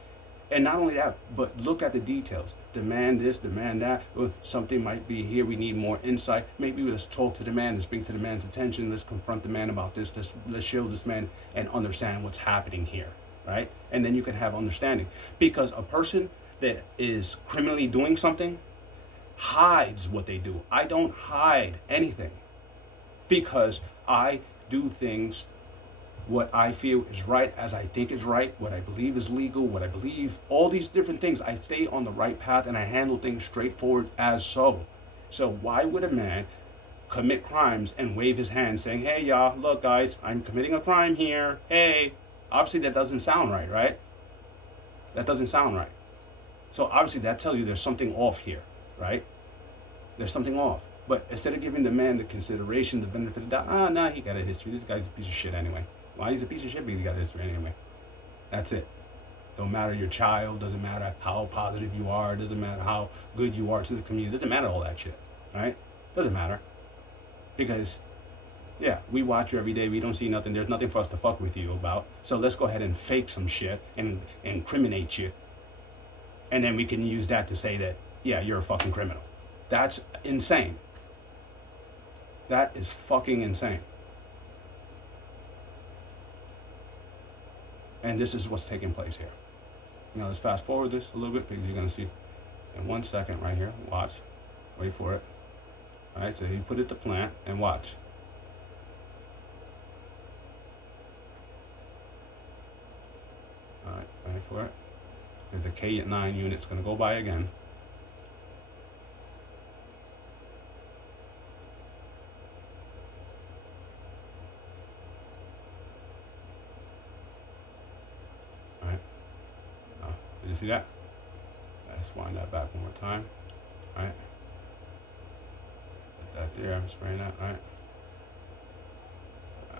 and not only that, but look at the details. Demand this, demand that. Something might be here. We need more insight. Maybe let's talk to the man. Let's bring to the man's attention. Let's confront the man about this. Let's show this man and understand what's happening here, right? And then you can have understanding. Because a person that is criminally doing something hides what they do. I don't hide anything because I do things what I feel is right, as I think is right, what I believe is legal, what I believe, all these different things. I stay on the right path and I handle things straightforward as so. So why would a man commit crimes and wave his hand saying, hey, y'all, look, guys, I'm committing a crime here. Hey, obviously that doesn't sound right, right? That doesn't sound right. So obviously that tells you there's something off here, right? There's something off. But instead of giving the man the consideration, the benefit of the doubt, nah, he got a history. This guy's a piece of shit anyway. Why he's a piece of shit? Because he got a history anyway. That's it. Don't matter your child. Doesn't matter how positive you are. Doesn't matter how good you are to the community. Doesn't matter all that shit, right? Doesn't matter. Because, yeah, we watch you every day. We don't see nothing. There's nothing for us to fuck with you about. So let's go ahead and fake some shit and incriminate you. And then we can use that to say that, yeah, you're a fucking criminal. That's insane. That is fucking insane. And this is what's taking place here. Now let's fast forward this a little bit because you're going to see in 1 second right here. Watch. Wait for it. All right, so he put it to plant and watch. All right, wait for it. There's the K9 unit's going to go by again. Did you see that? Let's wind that back one more time. All right. Put that there. I'm spraying that. All right. All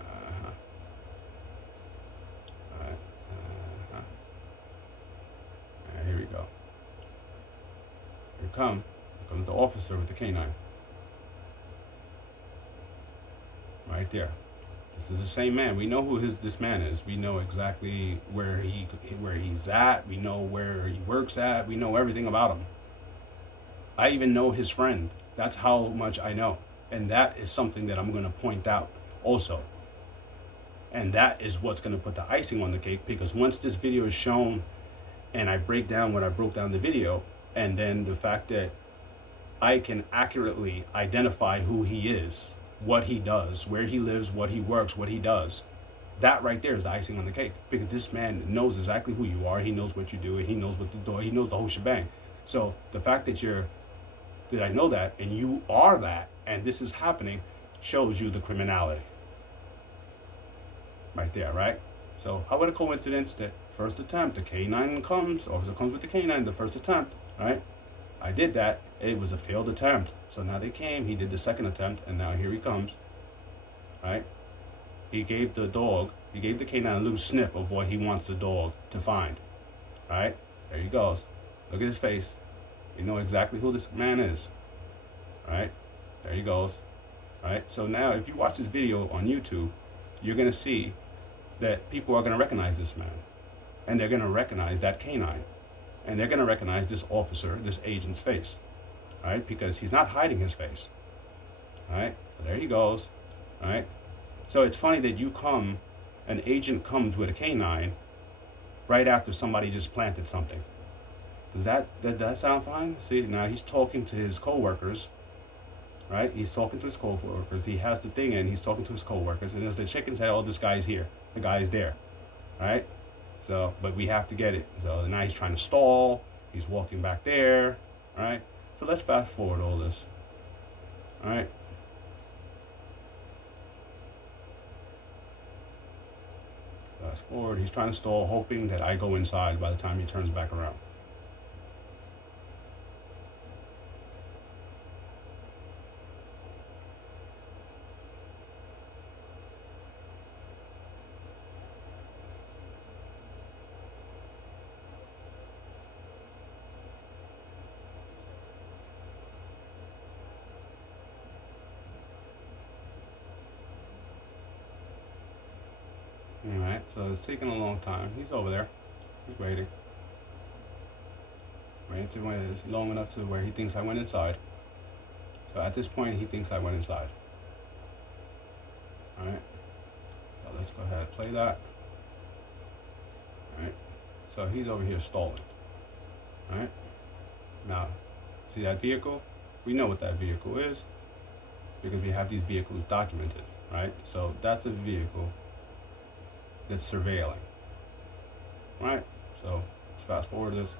right. All right. Here we go. Here comes the officer with the K9. Right there. This is the same man. We know who this man is. We know exactly where he's at. We know where he works at. We know everything about him. I even know his friend. That's how much I know. And that is something that I'm going to point out also. And that is what's going to put the icing on the cake, because once this video is shown and I break down what I broke down the video, and then the fact that I can accurately identify who he is, what he does, where he lives, what he works, what he does. That right there is the icing on the cake, because this man knows exactly who you are. He knows what you do. He knows what to do. He knows the whole shebang. So the fact that I know that and you are that and this is happening shows you the criminality. Right there, right? So how about a coincidence that first attempt, the K9 comes, officer comes with the K9, the first attempt, right? I did that. It was a failed attempt. So now they came, he did the second attempt, and now here he comes, right? He gave the K9 a little sniff of what he wants the dog to find, right? There he goes. Look at his face. You know exactly who this man is. Right? There he goes. Right? So now if you watch this video on YouTube, you're going to see that people are going to recognize this man. And they're going to recognize that canine. And they're going to recognize this officer, this agent's face. Right? Because he's not hiding his face. Right? So there he goes. Right? So it's funny that an agent comes with a canine right after somebody just planted something. Does that sound fine? See, now he's talking to his coworkers, right? He's talking to his coworkers. He has the thing in. He's talking to his coworkers, and as the chicken said, "Oh, this guy's here. The guy is there," right? So, but we have to get it. So now he's trying to stall. He's walking back there, right? So let's fast forward all this, all right? Fast forward. He's trying to stall, hoping that I go inside by the time he turns back around. Alright, so it's taking a long time. He's over there. He's waiting. Waiting to when it's long enough to where he thinks I went inside. So at this point, he thinks I went inside. Alright. So let's go ahead and play that. Alright. So he's over here stalling. Alright. Now, see that vehicle? We know what that vehicle is because we have these vehicles documented. Right? So that's a vehicle that's surveilling. Right? So let's fast forward this.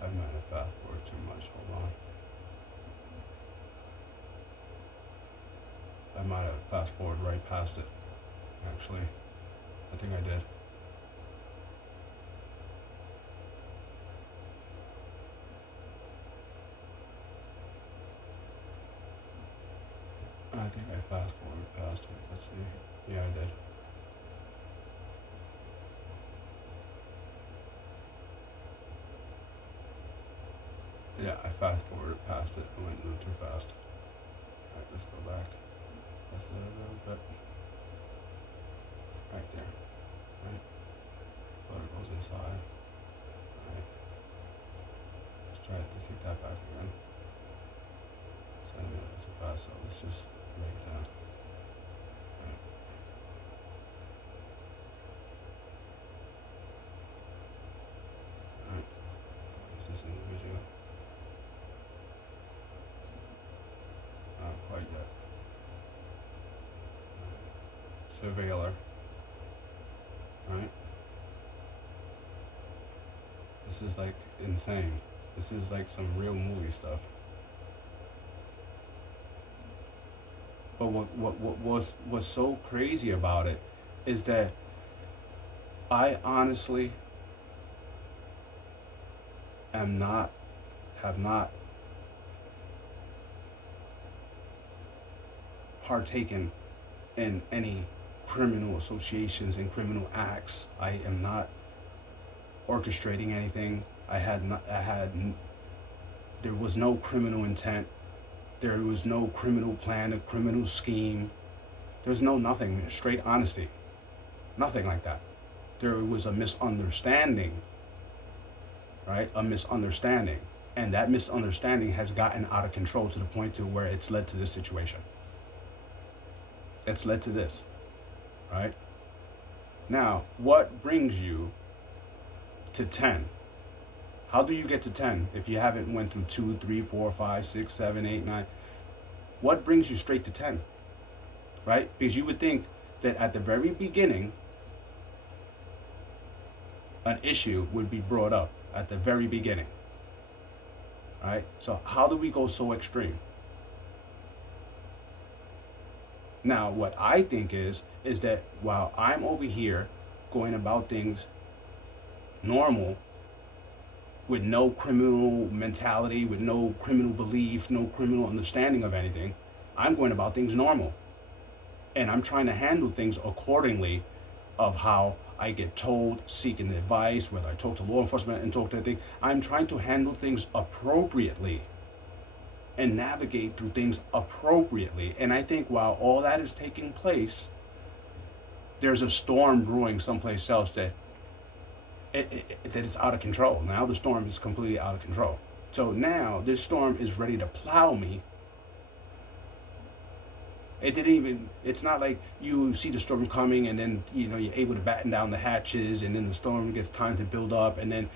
I might have fast forward too much. Hold on. I might have fast forward right past it. Actually, I think I did. I think I fast forward past it. Let's see. Yeah, I did. Yeah, I fast forwarded past it. I went a little too fast. Alright, let's go back. That's a little bit. Right there. Right. So it goes inside. Alright. Let's try to take that back again. 7 minutes too fast, so let's just break it down. Alright. Alright. Is this individual? Not quite yet. Surveiller. Right? This is like insane. This is like some real movie stuff. But what's so crazy about it is that I honestly have not partaken in any criminal associations and criminal acts. I am not orchestrating anything. There was no criminal intent. There was no criminal plan, a criminal scheme. There's nothing, straight honesty. Nothing like that. There was a misunderstanding, right? A misunderstanding. And that misunderstanding has gotten out of control to the point to where it's led to this situation. It's led to this, right? Now, what brings you to 10? How do you get to 10 if you haven't went through 2, 3, 4, 5, 6, 7, 8, 9? What brings you straight to 10, right? Because you would think that at the very beginning, an issue would be brought up at the very beginning, right? So how do we go so extreme? Now, what I think is that while I'm over here going about things normal, with no criminal mentality, with no criminal belief, no criminal understanding of anything, I'm going about things normal. And I'm trying to handle things accordingly of how I get told, seeking advice, whether I talk to law enforcement and talk to anything. I'm trying to handle things appropriately and navigate through things appropriately. And I think while all that is taking place, there's a storm brewing someplace else that it's out of control. Now the storm is completely out of control. So now this storm is ready to plow me. It's not like you see the storm coming and then, you're able to batten down the hatches and then the storm gets time to build up and then,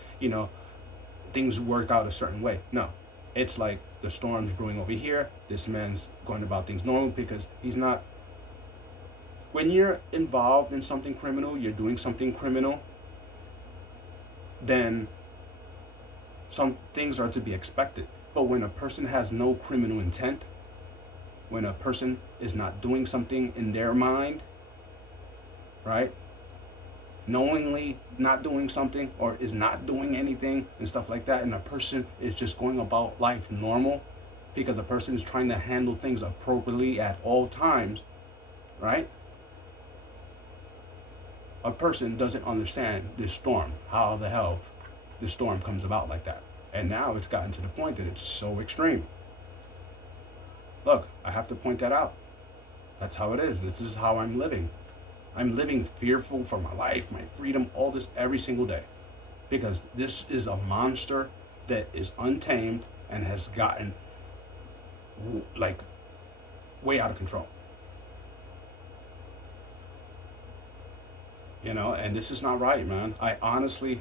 things work out a certain way. No, it's like the storm's brewing over here. This man's going about things normal because he's not. When you're involved in something criminal, you're doing something criminal, then some things are to be expected. But when a person has no criminal intent, when a person is not doing something in their mind, right? Knowingly not doing something or is not doing anything and stuff like that, and a person is just going about life normal because a person is trying to handle things appropriately at all times, right? A person doesn't understand this storm, how the hell this storm comes about like that. And now it's gotten to the point that it's so extreme. Look, I have to point that out. That's how it is. This is how I'm living. I'm living fearful for my life, my freedom, all this every single day. Because this is a monster that is untamed and has gotten like way out of control. And this is not right, man. I honestly,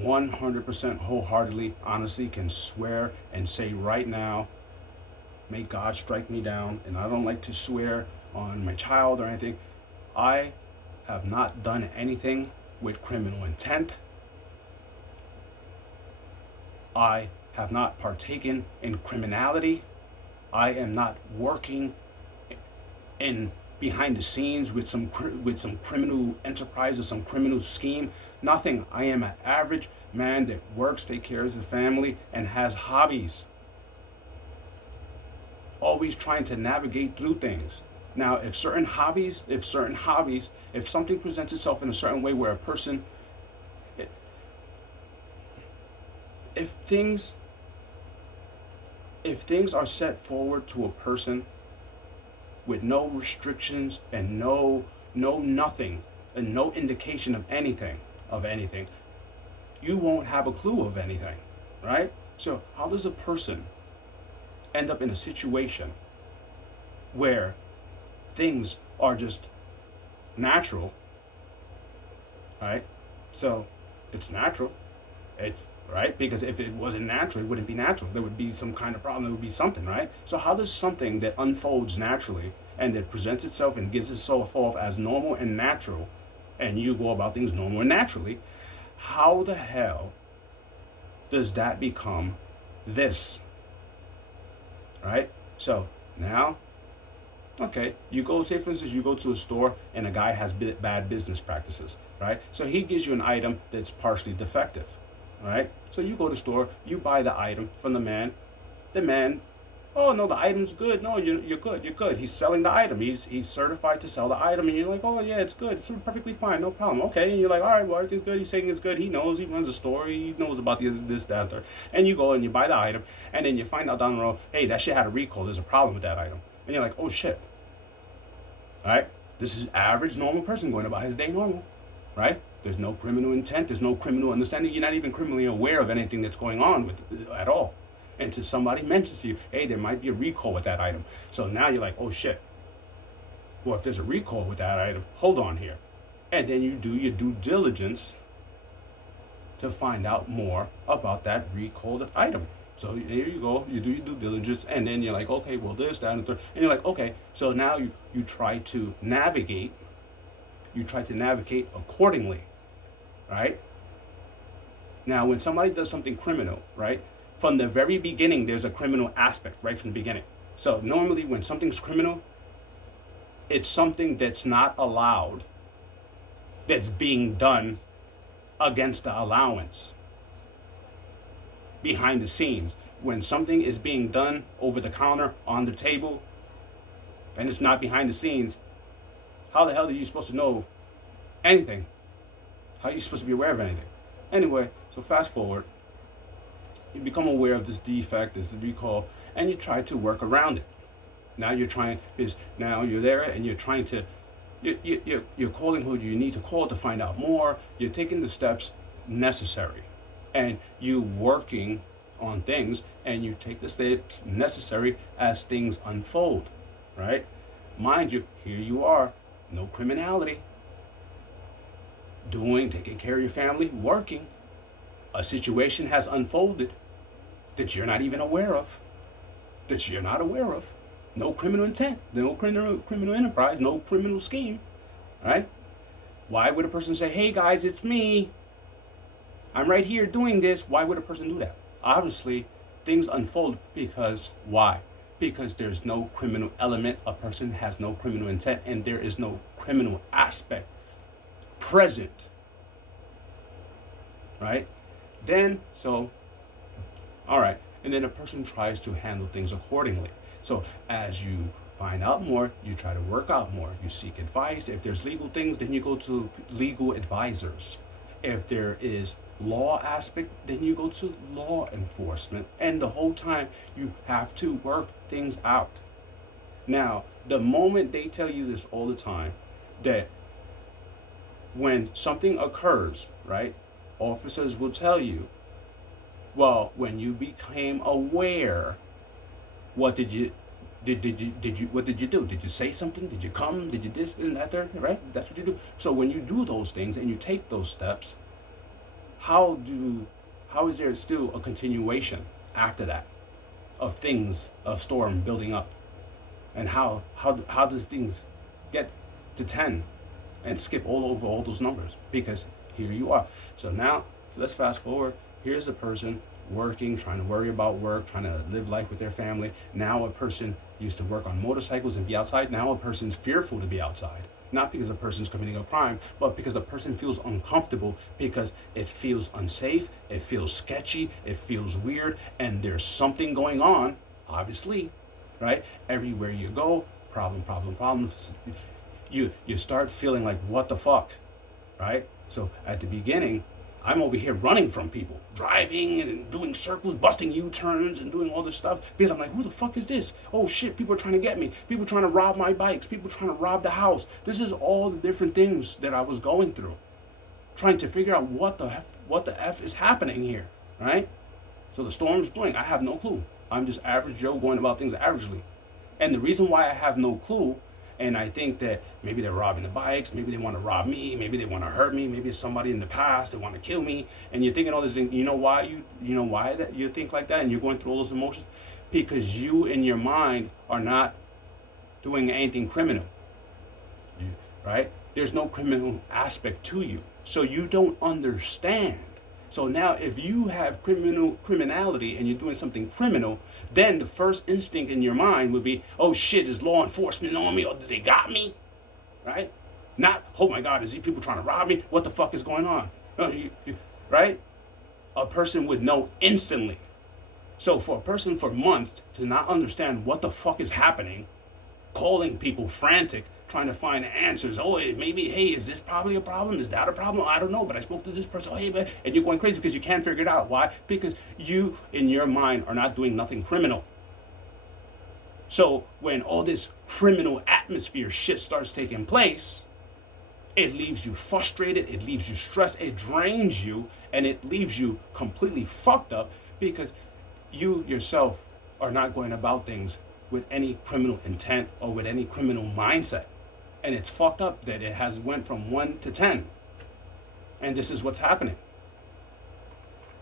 100% wholeheartedly, honestly can swear and say right now, may God strike me down. And I don't like to swear on my child or anything. I have not done anything with criminal intent. I have not partaken in criminality. I am not working in behind the scenes with some criminal enterprise or some criminal scheme. Nothing. I am an average man that works, takes care of his family, and has hobbies. Always trying to navigate through things. Now, if something presents itself in a certain way where a person, if things are set forward to a person with no restrictions and no nothing and no indication of anything, you won't have a clue of anything, right? So how does a person end up in a situation where things are just natural, right? So it's natural. It's right, because if it wasn't natural, it wouldn't be natural. There would be some kind of problem. There would be something, right? So how does something that unfolds naturally and that presents itself and gives itself off as normal and natural, and you go about things normal and naturally, how the hell does that become this? Right? So now, okay, you go, say for instance, you go to a store and a guy has bad business practices, right? So he gives you an item that's partially defective, right? So you go to the store, you buy the item from the man. The man, oh no, the item's good. No, you're good. He's selling the item. He's certified to sell the item, and you're like, oh yeah, it's good. It's perfectly fine, no problem. Okay, and you're like, all right, well everything's good. He's saying it's good. He knows. He runs the store. He knows about this, that, third. And you go and you buy the item, and then you find out down the road, hey, that shit had a recall. There's a problem with that item, and you're like, oh shit. All right, this is average normal person going about his day normal, right? There's no criminal intent. There's no criminal understanding. You're not even criminally aware of anything that's going on with at all. Until somebody mentions to you, hey, there might be a recall with that item. So now you're like, oh shit. Well, if there's a recall with that item, hold on here. And then you do your due diligence to find out more about that recalled item. So here you go, you do your due diligence, and then you're like, okay, well this, that, and the third. And you're like, okay, so now you try to navigate. You try to navigate accordingly, right? Now, when somebody does something criminal, right? From the very beginning, there's a criminal aspect right from the beginning. So normally when something's criminal, It's something that's not allowed, that's being done against the allowance behind the scenes. When something is being done over the counter, on the table, and it's not behind the scenes, how the hell are you supposed to know anything? How are you supposed to be aware of anything? Anyway, so fast forward, you become aware of this defect, this recall, and you try to work around it. Now you're there and you're trying to, you're calling who you need to call to find out more. You're taking the steps necessary, and you working on things, and you take the steps necessary as things unfold, right? Mind you, here you are, no criminality, taking care of your family, working. A situation has unfolded that you're not even aware of, that you're not aware of. No criminal intent, no criminal enterprise, no criminal scheme, right? Why would a person say, hey guys, it's me, I'm right here doing this? Why would a person do that? Obviously, things unfold because why? Because there's no criminal element, a person has no criminal intent, and there is no criminal aspect present, right? All right, and then a person tries to handle things accordingly. So as you find out more, you try to work out more. You seek advice. If there's legal things, then you go to legal advisors. If there is law aspect, then you go to law enforcement. And the whole time, you have to work things out. Now, the moment they tell you this all the time, that when something occurs, right, officers will tell you, well, when you became aware, what did you what did you do? Did you say something? Did you come? Did you this and that there, right? That's what you do. So when you do those things and you take those steps, how is there still a continuation after that of things, of storm building up? And how does things get to 10 and skip all over all those numbers? Because here you are. So now let's fast forward. Here's a person working, trying to worry about work, trying to live life with their family. Now a person used to work on motorcycles and be outside. Now a person's fearful to be outside. Not because a person's committing a crime, but because the person feels uncomfortable, because it feels unsafe, it feels sketchy, it feels weird, and there's something going on, obviously, right? Everywhere you go, problem. You start feeling like, what the fuck, right? So at the beginning, I'm over here running from people, driving and doing circles, busting U-turns and doing all this stuff, because I'm like, who the fuck is this? Oh shit, people are trying to get me. People trying to rob my bikes. People trying to rob the house. This is all the different things that I was going through, trying to figure out what the F is happening here, right? So the storm's blowing. I have no clue. I'm just average Joe going about things averagely. And the reason why I have no clue, and I think that maybe they're robbing the bikes, maybe they want to rob me, maybe they want to hurt me, maybe it's somebody in the past that want to kill me, and you're thinking all this thing. You know why that you think like that, and you're going through all those emotions? Because you in your mind are not doing anything criminal, right? There's no criminal aspect to you, so you don't understand. So now if you have criminality and you're doing something criminal, then the first instinct in your mind would be, oh shit, is law enforcement on me, or did they got me? Right? Not, oh my God, is these people trying to rob me? What the fuck is going on? No, right? A person would know instantly. So for a person for months to not understand what the fuck is happening, calling people frantic, trying to find answers. Oh, maybe, hey, is this probably a problem? Is that a problem? I don't know, but I spoke to this person. Oh, hey, man. And you're going crazy because you can't figure it out. Why? Because you, in your mind, are not doing nothing criminal. So when all this criminal atmosphere shit starts taking place, it leaves you frustrated, it leaves you stressed, it drains you, and it leaves you completely fucked up because you yourself are not going about things with any criminal intent or with any criminal mindset. And it's fucked up that it has went from 1 to 10. And this is what's happening.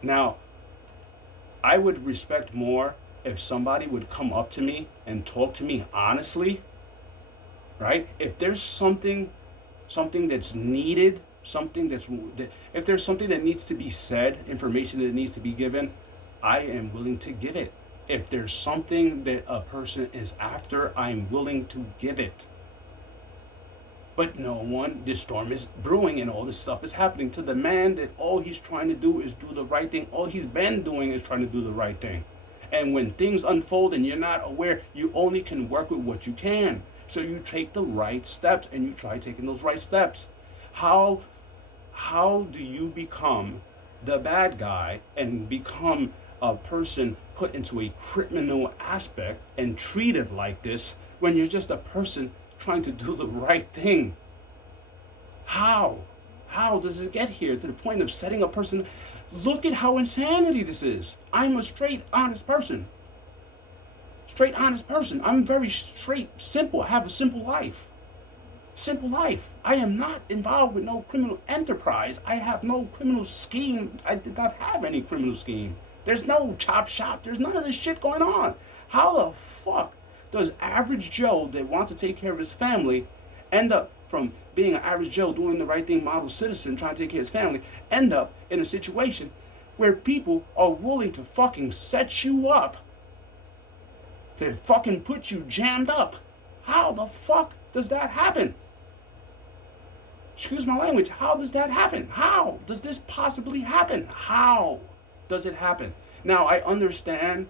Now, I would respect more if somebody would come up to me and talk to me honestly, right? If there's something that's needed, if there's something that needs to be said, information that needs to be given, I am willing to give it. If there's something that a person is after, I'm willing to give it. But no one, this storm is brewing and all this stuff is happening to the man that all he's trying to do is do the right thing. All he's been doing is trying to do the right thing. And when things unfold and you're not aware, you only can work with what you can. So you take the right steps and you try taking those right steps. How do you become the bad guy and become a person put into a criminal aspect and treated like this when you're just a person trying to do the right thing? How? How does it get here to the point of setting a person? Look at how insanity this is. I'm a straight, honest person. Straight, honest person. I'm very straight, simple. I have a simple life. Simple life. I am not involved with no criminal enterprise. I have no criminal scheme. I did not have any criminal scheme. There's no chop shop. There's none of this shit going on. How the fuck does average Joe that wants to take care of his family end up from being an average Joe doing the right thing, model citizen, trying to take care of his family, end up in a situation where people are willing to fucking set you up, to fucking put you jammed up? How the fuck does that happen? Excuse my language. How does that happen? How does this possibly happen? How does it happen? Now, I understand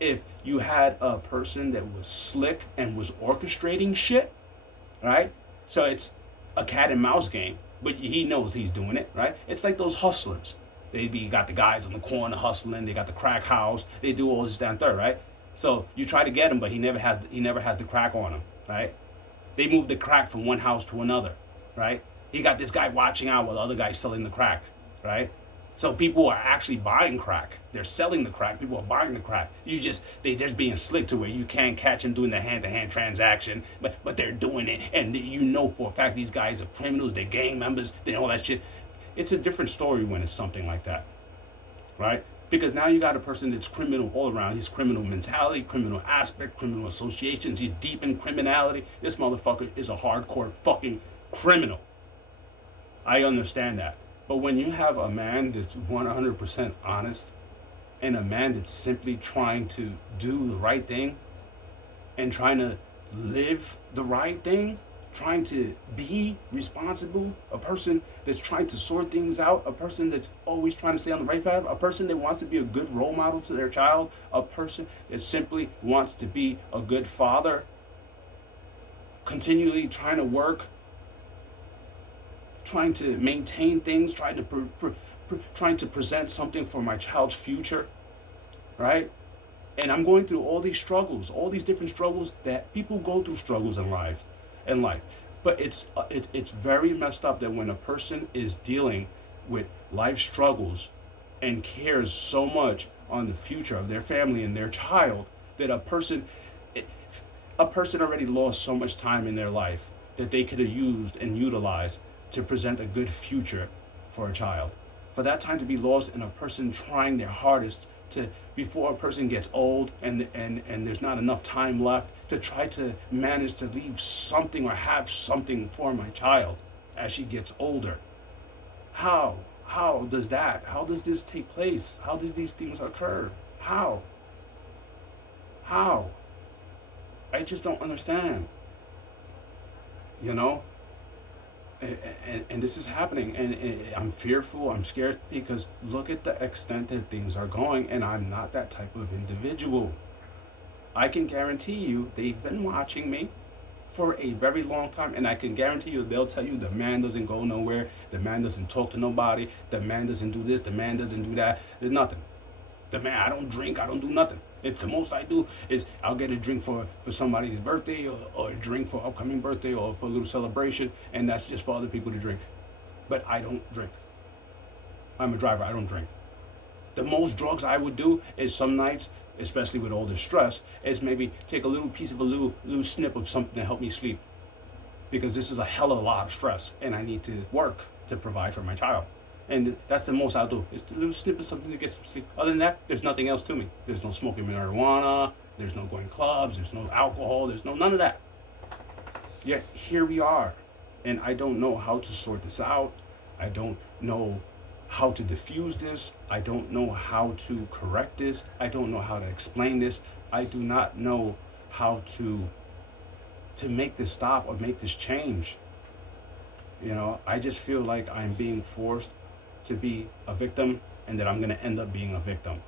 if you had a person that was slick and was orchestrating shit, right? So it's a cat and mouse game, but he knows he's doing it, right? It's like those hustlers. Got the guys on the corner hustling. They got the crack house. They do all this, that, and third, right? So you try to get him, but he never has the crack on him, right? They move the crack from one house to another, right? He got this guy watching out while the other guy's selling the crack, right? So people are actually buying crack. They're selling the crack. People are buying the crack. They're just being slick to where you can't catch them doing the hand-to-hand transaction, but they're doing it, and you know for a fact these guys are criminals. They're gang members. They all that shit. It's a different story when it's something like that, right? Because now you got a person that's criminal all around. He's criminal mentality, criminal aspect, criminal associations. He's deep in criminality. This motherfucker is a hardcore fucking criminal. I understand that. But when you have a man that's 100% honest and a man that's simply trying to do the right thing and trying to live the right thing, trying to be responsible, a person that's trying to sort things out, a person that's always trying to stay on the right path, a person that wants to be a good role model to their child, a person that simply wants to be a good father, continually trying to work, trying to maintain things, trying to present something for my child's future, right? And I'm going through all these struggles, all these different struggles that people go through, struggles in life. But it's very messed up that when a person is dealing with life struggles and cares so much on the future of their family and their child, that a person already lost so much time in their life that they could have used and utilized to present a good future for a child. For that time to be lost in a person trying their hardest to, before a person gets old and there's not enough time left, to try to manage to leave something or have something for my child as she gets older. How does this take place? How does these things occur? How? I just don't understand. You know? And this is happening, and I'm fearful, I'm scared, because look at the extent that things are going, and I'm not that type of individual. I can guarantee you they've been watching me for a very long time, and I can guarantee you they'll tell you the man doesn't go nowhere, the man doesn't talk to nobody, the man doesn't do this, the man doesn't do that. There's nothing. The man, I don't drink, I don't do nothing. If the most I do is I'll get a drink for somebody's birthday, or a drink for upcoming birthday, or for a little celebration, and that's just for other people to drink. But I don't drink. I'm a driver, I don't drink. The most drugs I would do is some nights, especially with all this stress, is maybe take a little piece of a little snip of something to help me sleep. Because this is a hell of a lot of stress, and I need to work to provide for my child. And that's the most I'll do, is a little snip of something to get some sleep. Other than that, there's nothing else to me. There's no smoking marijuana, there's no going clubs, there's no alcohol, there's none of that. Yet here we are, and I don't know how to sort this out. I don't know how to diffuse this. I don't know how to correct this. I don't know how to explain this. I do not know how to make this stop or make this change. You know, I just feel like I'm being forced to be a victim and that I'm going to end up being a victim.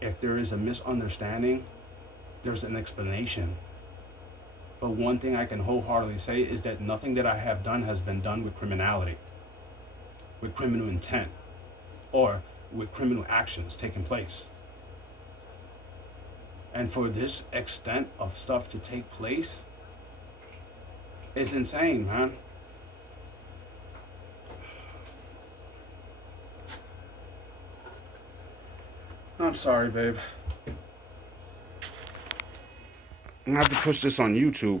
If there is a misunderstanding, there's an explanation. But one thing I can wholeheartedly say is that nothing that I have done has been done with criminality, with criminal intent, or with criminal actions taking place. And for this extent of stuff to take place, it's insane, man. I'm sorry, babe. I'm gonna have to push this on YouTube.